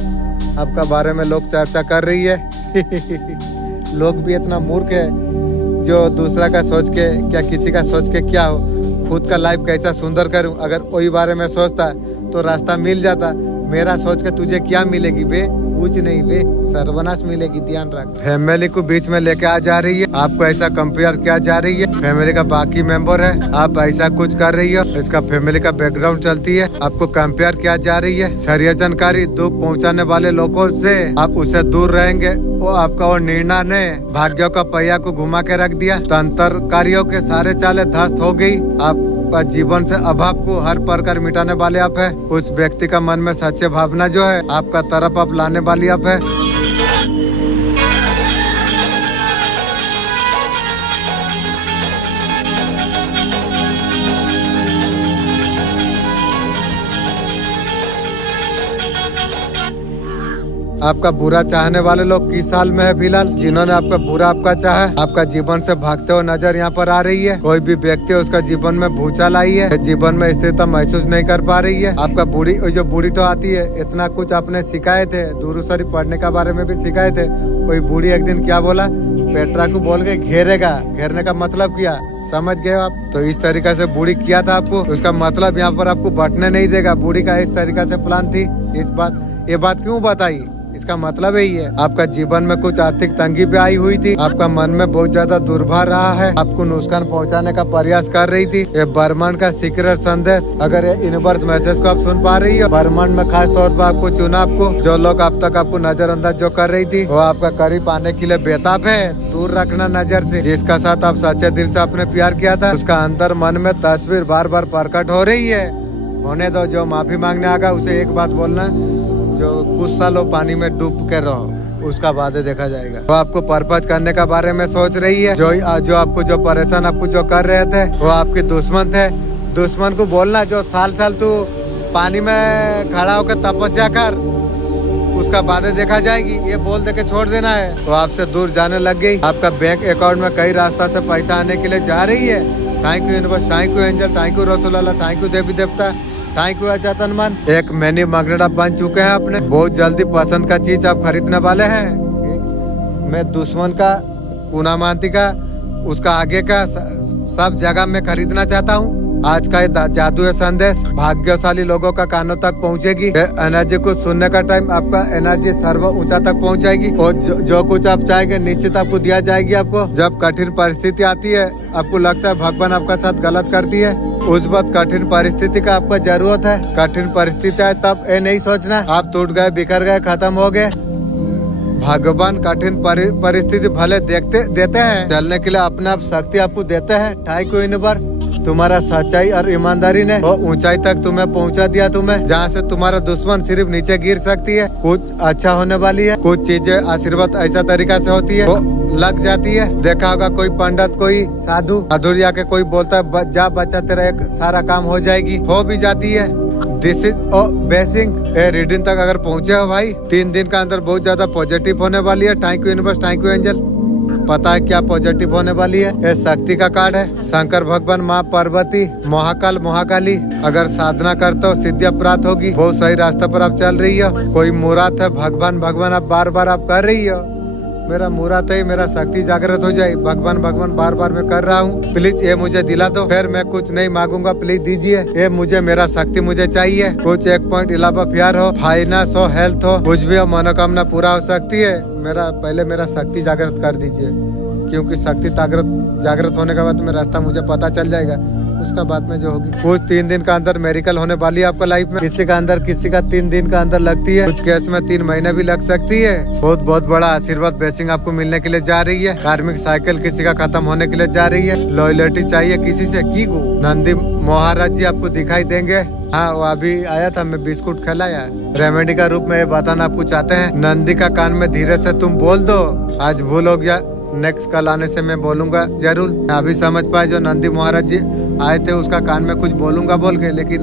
आपका बारे में लोग चर्चा कर रही है। लोग भी इतना मूर्ख है जो दूसरा का सोच के, क्या किसी का सोच के क्या हो, खुद का लाइफ कैसा सुंदर करूं। अगर वही बारे में सोचता तो रास्ता मिल जाता। मेरा सोच के तुझे क्या मिलेगी बे? कुछ नहीं बे, सर्वनाश मिलेगी, ध्यान रख। फैमिली को बीच में लेके आ जा रही है, आपको ऐसा कंपेयर किया जा रही है। फैमिली का बाकी मेंबर है, आप ऐसा कुछ कर रही हो, इसका फैमिली का बैकग्राउंड चलती है, आपको कंपेयर किया जा रही है। षड्यंत्रकारी दुख पहुंचाने वाले लोगों से आप उससे दूर रहेंगे। वो आपका वो निर्णय ने भाग्यों का पहिया को घुमा के रख दिया। तंत्रकारियों के सारे चाले ध्वस्त हो गई। आपका जीवन से अभाव को हर प्रकार मिटाने वाले आप है। उस व्यक्ति का मन में सच्चे भावना जो है आपका तरफ आप लाने वाली आप है। आपका बुरा चाहने वाले लोग किस साल में है फिलहाल, जिन्होंने आपका बुरा आपका चाहा, आपका जीवन से भागते हुए नजर यहाँ पर आ रही है। कोई भी व्यक्ति उसका जीवन में भूचाल आई है, जीवन में स्थिरता महसूस नहीं कर पा रही है। आपका जो बूढ़ी तो आती है, इतना कुछ आपने सिखाए थे, दूर शरीफ पढ़ने के बारे में भी सिखाए थे। कोई बूढ़ी एक दिन क्या बोला, पेट्रा को बोल के घेरेगा। घेरने का मतलब क्या समझ गए आप? तो इस तरीका से बूढ़ी किया था आपको, उसका मतलब यहाँ पर आपको बटने नहीं देगा। बूढ़ी का इस तरीका से प्लान थी। ये बात क्यों बताई? इसका मतलब यही है, आपका जीवन में कुछ आर्थिक तंगी भी आई हुई थी। आपका मन में बहुत ज्यादा दुर्भार रहा है, आपको नुकसान पहुंचाने का प्रयास कर रही थी। ये ब्रह्मांड का सीक्रेट संदेश, अगर ये यूनिवर्स मैसेज को आप सुन पा रही हो, ब्रह्मांड में खास तौर पर आपको चुना। आपको जो लोग अब तक आपको नजरअंदाज जो कर रही थी, वो आपका करीब आने के लिए बेताब है। दूर रखना नजर से। जिसका साथ आप सच्चे दिल से आपने प्यार किया था, उसका अंदर मन में तस्वीर बार बार प्रकट हो रही है। होने दो, जो माफी मांगने आगा उसे एक बात बोलना, जो कुछ सालों पानी में डूब के रहो, उसका बाद देखा जाएगा। वो आपको पर्पज करने का बारे में सोच रही है। जो आपको जो परेशान आपको जो कर रहे थे, वो आपके दुश्मन थे। दुश्मन को बोलना, जो साल तू पानी में खड़ा होकर तपस्या कर, उसका बाद देखा जाएगी, ये बोल दे के छोड़ देना है। वो आपसे दूर जाने लग गई। आपका बैंक अकाउंट में कई रास्ता से पैसा आने के लिए जा रही है। Thank you universe, thank you angel, thank you रसूलुल्लाह, थैंक यू देवी देवता, थैंक यू चेतन मन। एक मैनी मैग्नेट आप बन चुके हैं अपने। बहुत जल्दी पसंद का चीज आप खरीदने वाले हैं। मैं दुश्मन का, कुनामांती का, उसका आगे का सब जगह मैं खरीदना चाहता हूँ। आज का ये जादू संदेश भाग्यशाली लोगों का कानों तक पहुँचेगी। एनर्जी को सुनने का टाइम आपका एनर्जी सर्व ऊंचा तक पहुँच जाएगी और जो कुछ आप चाहेंगे निश्चित आपको दिया जाएगी। आपको जब कठिन परिस्थिति आती है, आपको लगता है भगवान आपका साथ गलत करती है, उस वक्त कठिन परिस्थिति का आपको जरूरत है। कठिन परिस्थिति है तब ये नहीं सोचना आप टूट गए, बिखर गए, खत्म हो गए। भगवान कठिन परिस्थिति भले देते हैं, चलने के लिए अपने आप शक्ति आपको देते हैं। टाइको यूनिवर्स तुम्हारा सच्चाई और ईमानदारी ने वो ऊंचाई तक तुम्हें पहुंचा दिया, तुम्हें जहां से तुम्हारा दुश्मन सिर्फ नीचे गिर सकती है। कुछ अच्छा होने वाली है, कुछ चीजें आशीर्वाद ऐसा तरीका से होती है वो लग जाती है। देखा होगा कोई पंडित, कोई साधु अधूरिया के कोई बोलता है जा बच्चा तेरा एक सारा काम हो जाएगी, हो भी जाती है। दिस इज ओ बेसिंग रीडिंग तक अगर पहुंचे हो भाई, 3 दिन का अंदर बहुत ज्यादा पॉजिटिव होने वाली है। Thank you universe, thank you angel. पता है क्या पॉजिटिव होने वाली है? ये शक्ति का कार्ड है। शंकर भगवान, माँ पार्वती, महाकाल, महाकाली अगर साधना करते हो सिद्धियां प्राप्त होगी। बहुत सही रास्ते पर आप चल रही हो। कोई मुराद है भगवान भगवान आप बार बार आप कर रही हो। मेरा मुराद है मेरा शक्ति जागृत हो जाए। भगवान भगवान बार बार मैं कर रहा हूँ, प्लीज ये मुझे दिला दो। फिर मैं कुछ नहीं मांगूंगा, प्लीज दीजिए। ये मुझे मेरा शक्ति मुझे चाहिए। कुछ 1 पॉइंट इलावा प्यार हो, फाइनेंस हो, हेल्थ हो, कुछ भी हो, मनोकामना पूरा हो सकती है। पहले मेरा शक्ति जागृत कर दीजिए, क्योंकि शक्ति जागृत होने के बाद में रास्ता मुझे पता चल जाएगा। उसका बाद में जो होगी कुछ 3 दिन का अंदर मेरिकल होने वाली है आपका लाइफ में। किसी का 3 दिन का अंदर लगती है, कुछ केस में 3 महीने भी लग सकती है। बहुत बड़ा आशीर्वाद ब्लेसिंग आपको मिलने के लिए जा रही है। कार्मिक साइकिल किसी का खत्म होने के लिए जा रही है। लॉयल्टी चाहिए किसी से की को नंदी महाराज जी आपको दिखाई देंगे। हाँ, वो अभी आया था, मैं बिस्कुट खिलाया। रेमेडी का रूप में ये बताना आपको चाहते हैं। नंदी का कान में धीरे से तुम बोल दो, आज भूल हो गया, नेक्स्ट कल आने से मैं बोलूंगा जरूर। अभी समझ पाए जो नंदी महाराज जी आए थे, उसका कान में कुछ बोलूंगा बोल के, लेकिन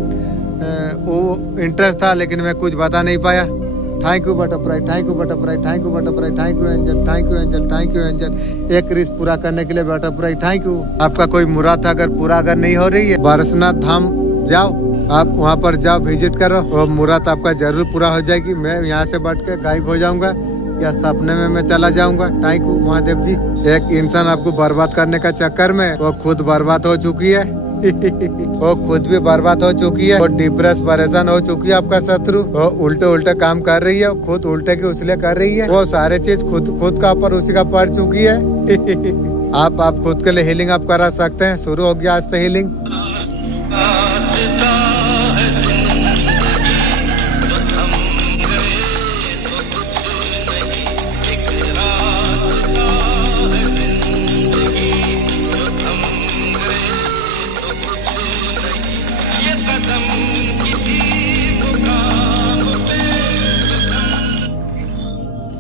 वो इंटरेस्ट था, लेकिन मैं कुछ बता नहीं पाया। Thank you butterfly, thank you butterfly, thank you butterfly, thank you angel, thank you angel, thank you angel. एक रिस्क पूरा करने के लिए बटरफ्लाई थैंक यू। आपका कोई मुराद अगर पूरा अगर नहीं हो रही है, बारसनाथ धाम जाओ, आप वहाँ पर जाओ, विजिट करो, वो मुराद आपका जरूर पूरा हो जाएगी। मैं यहाँ से बैठ के गायब हो जाऊंगा या सपने में मैं चला जाऊंगा। थैंक यू महादेव जी। एक इंसान आपको बर्बाद करने का चक्कर में वो खुद बर्बाद हो चुकी है वो खुद भी बर्बाद हो चुकी है। वो डिप्रेस परेशान हो चुकी है। आपका शत्रु वो उल्टे काम कर रही है, खुद उल्टे की उछले कर रही है। वो सारे चीज खुद का ऊपर उसी का पड़ चुकी है आप खुद के लिए हीलिंग आप करा सकते हैं। शुरू हो गया आज से हीलिंग।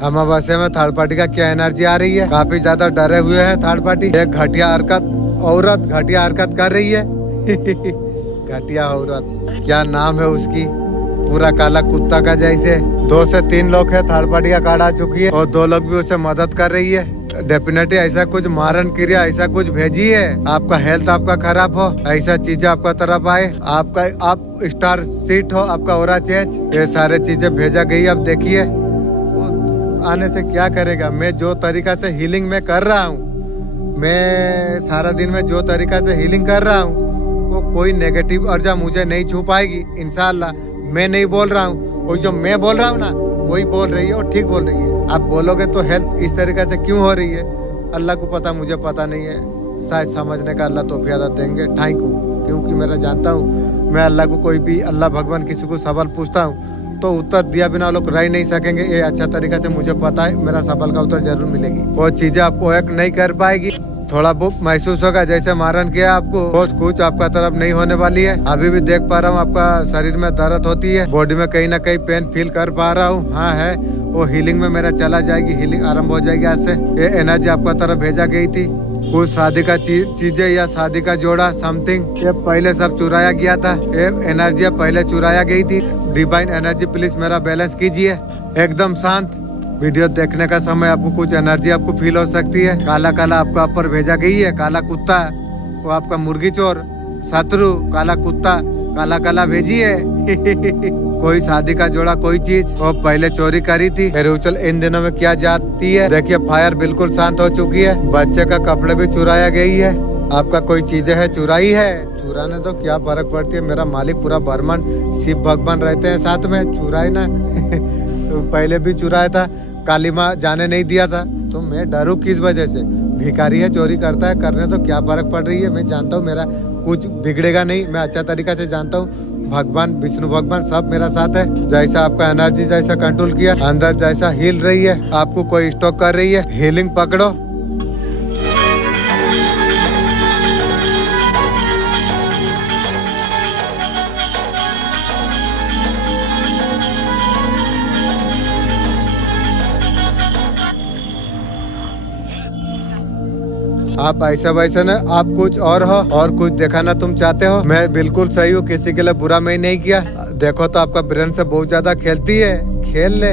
अमावस्या में थर्ड पार्टी का क्या एनर्जी आ रही है? काफी ज्यादा डरे हुए हैं थर्ड पार्टी। एक घटिया औरत घटिया हरकत कर रही है घटिया औरत, क्या नाम है उसकी? पूरा काला कुत्ता का जैसे। 2 से 3 लोग है, थर्ड पार्टी का कार्ड आ चुकी है और 2 लोग भी उसे मदद कर रही है। डेफिनेटली ऐसा कुछ मारन क्रिया ऐसा कुछ भेजी है। आपका हेल्थ आपका खराब हो, ऐसा चीजें आपका तरफ आए, आप स्टार सीट हो, आपका ओरा चेंज, ये सारे चीजें भेजा गई। अब देखिए आने से क्या करेगा। मैं जो तरीका से हीलिंग में कर रहा हूँ, मैं सारा दिन में जो तरीका से हीलिंग कर रहा हूँ, वो कोई नेगेटिव ऊर्जा मुझे नहीं छू पाएगी इंशाल्लाह। मैं नहीं बोल रहा हूँ, वो जो मैं बोल रहा हूँ ना वही बोल रही है और ठीक बोल रही है। आप बोलोगे तो हेल्थ इस तरीके से क्यों हो रही है, अल्लाह को पता, मुझे पता नहीं है। शायद समझने का अल्लाह तौफीक देंगे। थैंक यू, क्योंकि मैं जानता हूँ मैं अल्लाह को कोई भी अल्लाह भगवान किसी को सवाल पूछता हूँ तो उत्तर दिया बिना लोग रह नहीं सकेंगे। ये अच्छा तरीका से मुझे पता है, मेरा सवाल का उत्तर जरूर मिलेगी। वो चीजें आपको एक नहीं कर पाएगी। थोड़ा बहुत महसूस होगा जैसे मारन किया आपको, बहुत कुछ आपका तरफ नहीं होने वाली है। अभी भी देख पा रहा हूँ आपका शरीर में दर्द होती है, बॉडी में कहीं ना कहीं पेन फील कर पा रहा हूँ। हाँ है, वो हीलिंग में मेरा चला जाएगी, हीलिंग आरंभ हो जाएगी आज से। ये एनर्जी आपका तरफ भेजा गई थी। कुछ शादी का चीजें या शादी का जोड़ा समथिंग, ये पहले सब चुराया गया था। ये एनर्जी पहले चुराया गई थी। डिवाइन एनर्जी प्लीज मेरा बैलेंस कीजिए। एकदम शांत। वीडियो देखने का समय आपको कुछ एनर्जी आपको फील हो सकती है। काला काला आपका ऊपर भेजा गई है। काला कुत्ता वो आपका मुर्गी चोर शत्रु, काला कुत्ता काला काला भेजी है कोई शादी का जोड़ा कोई चीज वो पहले चोरी करी थी, फिर उछल इन दिनों में क्या जाती है। देखिए फायर बिल्कुल शांत हो चुकी है, बच्चे का कपड़े भी चुराया गई है। आपका कोई चीजें है चुराई है, चुराने तो क्या फर्क पड़ती है, मेरा मालिक पूरा बर्मन शिव भगवान रहते हैं साथ में, चुराए ना तो पहले भी चुराया था, काली माँ जाने नहीं दिया था, तो मैं डरूं किस वजह से। भिखारी है चोरी करता है, करने तो क्या फर्क पड़ रही है। मैं जानता हूँ मेरा कुछ बिगड़ेगा नहीं, मैं अच्छा तरीका से जानता हूँ भगवान विष्णु भगवान सब मेरा साथ है। जैसा आपका एनर्जी जैसा कंट्रोल किया, अंदर जैसा हिल रही है, आपको कोई स्टॉक कर रही है, हीलिंग पकड़ो। आप ऐसा वैसा न, आप कुछ और हो और कुछ दिखाना तुम चाहते हो। मैं बिल्कुल सही हूँ, किसी के लिए बुरा मैं नहीं किया। देखो तो आपका ब्रेन से बहुत ज्यादा खेलती है, खेल ले।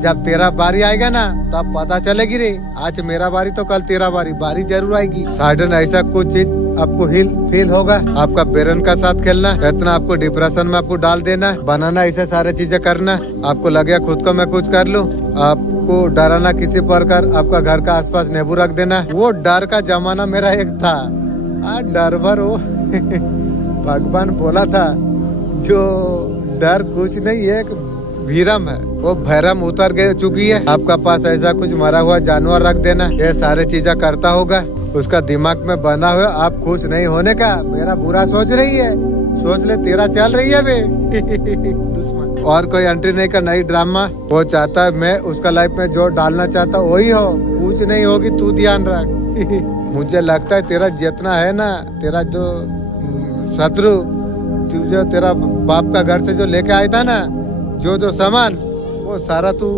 जब तेरा बारी आएगा ना तब पता चलेगी रे, आज मेरा बारी तो कल तेरा बारी जरूर आएगी। सडन ऐसा कुछ चीज आपको फील होगा, आपका ब्रेन का साथ खेलना, इतना आपको डिप्रेशन में आपको डाल देना, बनाना ऐसे सारे चीजें करना। आपको लगे खुद को मैं कुछ कर लूं, आपको डराना किसी प्रकार, आपका घर का आसपास नींबू रख देना। वो डर का जमाना मेरा एक था, डर भर वो भगवान बोला था जो डर कुछ नहीं एक भीरम है, वो भैरम उतर गए चुकी है। आपका पास ऐसा कुछ मरा हुआ जानवर रख देना, ये सारे चीजें करता होगा। उसका दिमाग में बना हुआ आप खुश नहीं होने का, मेरा बुरा सोच रही है, सोच ले तेरा चल रही है बे दुश्मन। और कोई एंट्री नहीं का नई ड्रामा, वो चाहता है मैं उसका लाइफ में जो डालना चाहता वही हो, कुछ नहीं होगी, तू ध्यान रख मुझे लगता है तेरा जितना है ना, तेरा जो शत्रु, तू जो तेरा बाप का घर से जो लेके आया था ना जो सामान, वो सारा तू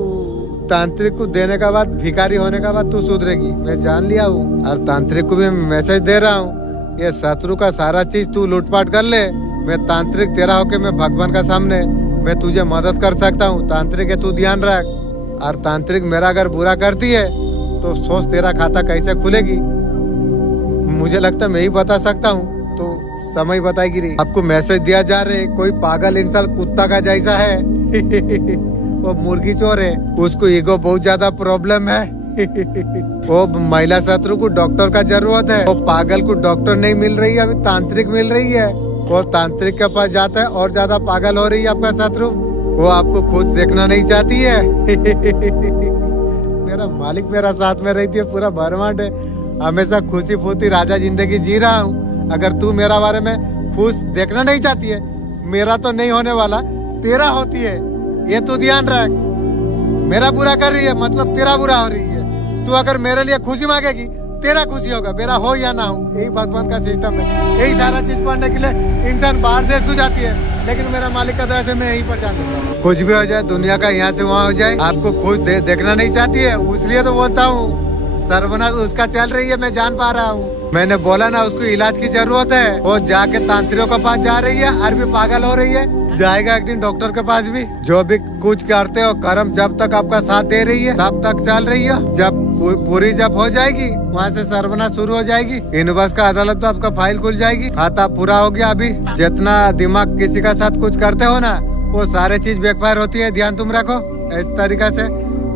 तांत्रिक को देने का बाद, भिखारी होने का बाद तू सुधरेगी, मैं जान लिया हूँ। और तांत्रिक को भी मैसेज दे रहा हूँ, ये शत्रु का सारा चीज तू लूटपाट कर ले, मैं तांत्रिक तेरा होके मैं भगवान का सामने मैं तुझे मदद कर सकता हूँ। तांत्रिक है तू ध्यान रख, और तांत्रिक मेरा अगर बुरा करती है तो सोच तेरा खाता कैसे खुलेगी, मुझे लगता है मैं ही बता सकता हूँ, तो समय बताएगी रही। आपको मैसेज दिया जा रहा है, कोई पागल इंसान कुत्ता का जैसा है वो मुर्गी चोर है, उसको ईगो बहुत ज्यादा प्रॉब्लम है वो महिला शत्रु को डॉक्टर का जरूरत है, वो पागल को डॉक्टर नहीं मिल रही है, अभी तांत्रिक मिल रही है, वो तांत्रिक के पास जाता है और ज्यादा पागल हो रही है आपका शत्रु, वो आपको खुद देखना नहीं चाहती है मेरा मालिक मेरा साथ में रहती है, पूरा भरमाट है, हमेशा खुशी फूटी राजा जिंदगी जी रहा हूँ। अगर तू मेरा बारे में खुश देखना नहीं चाहती है, मेरा तो नहीं होने वाला, तेरा होती है, ये तू ध्यान रख। मेरा बुरा कर रही है मतलब तेरा बुरा हो रही है, तू अगर मेरे लिए खुशी मांगेगी तेरा खुशी होगा, मेरा हो या ना हो, यही भगवान का सिस्टम है। यही सारा चीज पढ़ने के लिए इंसान बाहर देश को जाती है, लेकिन मेरा मालिक का दया से मैं यहीं पर जाऊंगा। कुछ भी हो जाए दुनिया का, यहाँ से वहाँ हो जाए, आपको खुश देखना नहीं चाहती है, इसलिए तो बोलता हूँ सर्वनाश उसका चल रही है, मैं जान पा रहा हूँ। मैंने बोला ना उसको इलाज की जरूरत है, वो जाके तांत्रिकों के पास जा रही है, और भी पागल हो रही है, जाएगा एक दिन डॉक्टर के पास भी। जो भी कुछ करते हो कर्म जब तक आपका साथ दे रही है तब तक चल रही है, जब पूरी जब हो जाएगी वहाँ से सर्वनाश शुरू हो जाएगी। यूनिवर्स का अदालत तो आपका फाइल खुल जाएगी, खाता पूरा हो गया। अभी जितना दिमाग किसी का साथ कुछ करते हो ना, वो सारे चीज बैकफायर होती है, ध्यान तुम रखो। इस तरीका से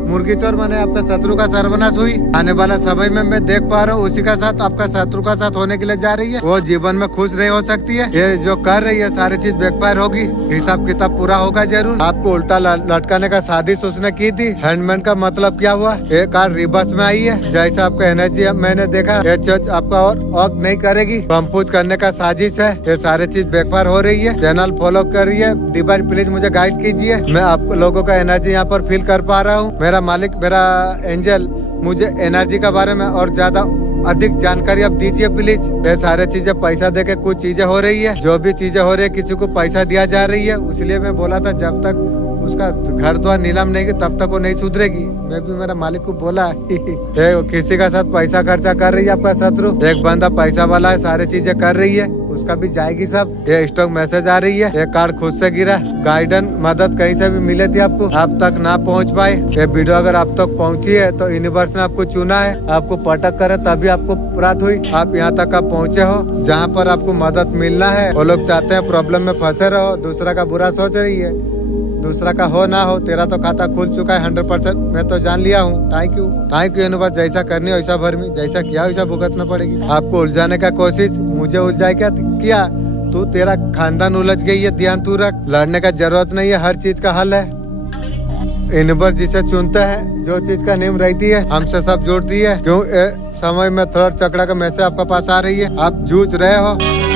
मुर्गी चोर माने आपका शत्रु का सर्वनाश हुई। आने वाला समय में मैं देख पा रहा हूँ उसी का साथ आपका शत्रु का साथ होने के लिए जा रही है, वो जीवन में खुश नहीं हो सकती है। ये जो कर रही है सारी चीज बैकफायर होगी, हिसाब किताब पूरा होगा जरूर। आपको उल्टा लटकाने का साजिश उसने की थी। हैंडमैन का मतलब क्या हुआ, एक कार रिवर्स में आई है, जैसा आपका एनर्जी मैंने देखा, ये चर्च आपका और वर्क नहीं करेगी, कंपोज करने का साजिश है, ये सारी चीज बैकफायर हो रही है। चैनल फॉलो करिए, डिवाइन प्लीज मुझे गाइड कीजिए, मैं आपको लोगों का एनर्जी यहाँ पर फील कर पा रहा हूँ। मेरा मालिक मेरा एंजल मुझे एनर्जी के बारे में और ज्यादा अधिक जानकारी अब दीजिए प्लीज। ये सारे चीजें पैसा देके कुछ चीजें हो रही है, जो भी चीजें हो रही है किसी को पैसा दिया जा रही है, इसलिए मैं बोला था जब तक उसका घर द्वार नीलाम नहीं तब तक वो नहीं सुधरेगी। मैं भी मेरा मालिक को बोला किसी का साथ पैसा खर्चा कर रही है आपका शत्रु, एक बंदा पैसा वाला है, सारी चीजें कर रही है, उसका भी जाएगी सब। ये स्टॉक मैसेज आ रही है, ये कार्ड खुद से गिरा। गाइडेंस मदद कहीं से भी मिले थी आपको, आप तक ना पहुंच पाए। ये वीडियो अगर आप तक पहुंची है तो यूनिवर्स ने आपको चुना है, आपको पटक करे तभी आपको प्राप्त हुई। आप यहाँ तक आप पहुँचे हो जहाँ पर आपको मदद मिलना है। वो लोग चाहते हैं प्रॉब्लम में फंसे रहो, दूसरा का बुरा सोच रही है, दूसरा का हो ना हो। तेरा तो खाता खुल चुका है 100%, मैं तो जान लिया हूँ। Thank you universe. जैसा करनी वैसा भरमी, जैसा किया वैसा भुगतना पड़ेगी। आपको उलझाने का कोशिश, मुझे उलझाए क्या किया तू, तेरा खानदान उलझ गई है, ध्यान तू रख। लड़ने का जरूरत नहीं है, हर चीज का हल है। यूनिवर्स जिसे चुनता है, जो चीज का नियम रहती है हमसे सब जोड़ती है। क्यों समय में थर्ड चक्रा का मैसेज आपके पास आ रही है, आप जूझ रहे हो।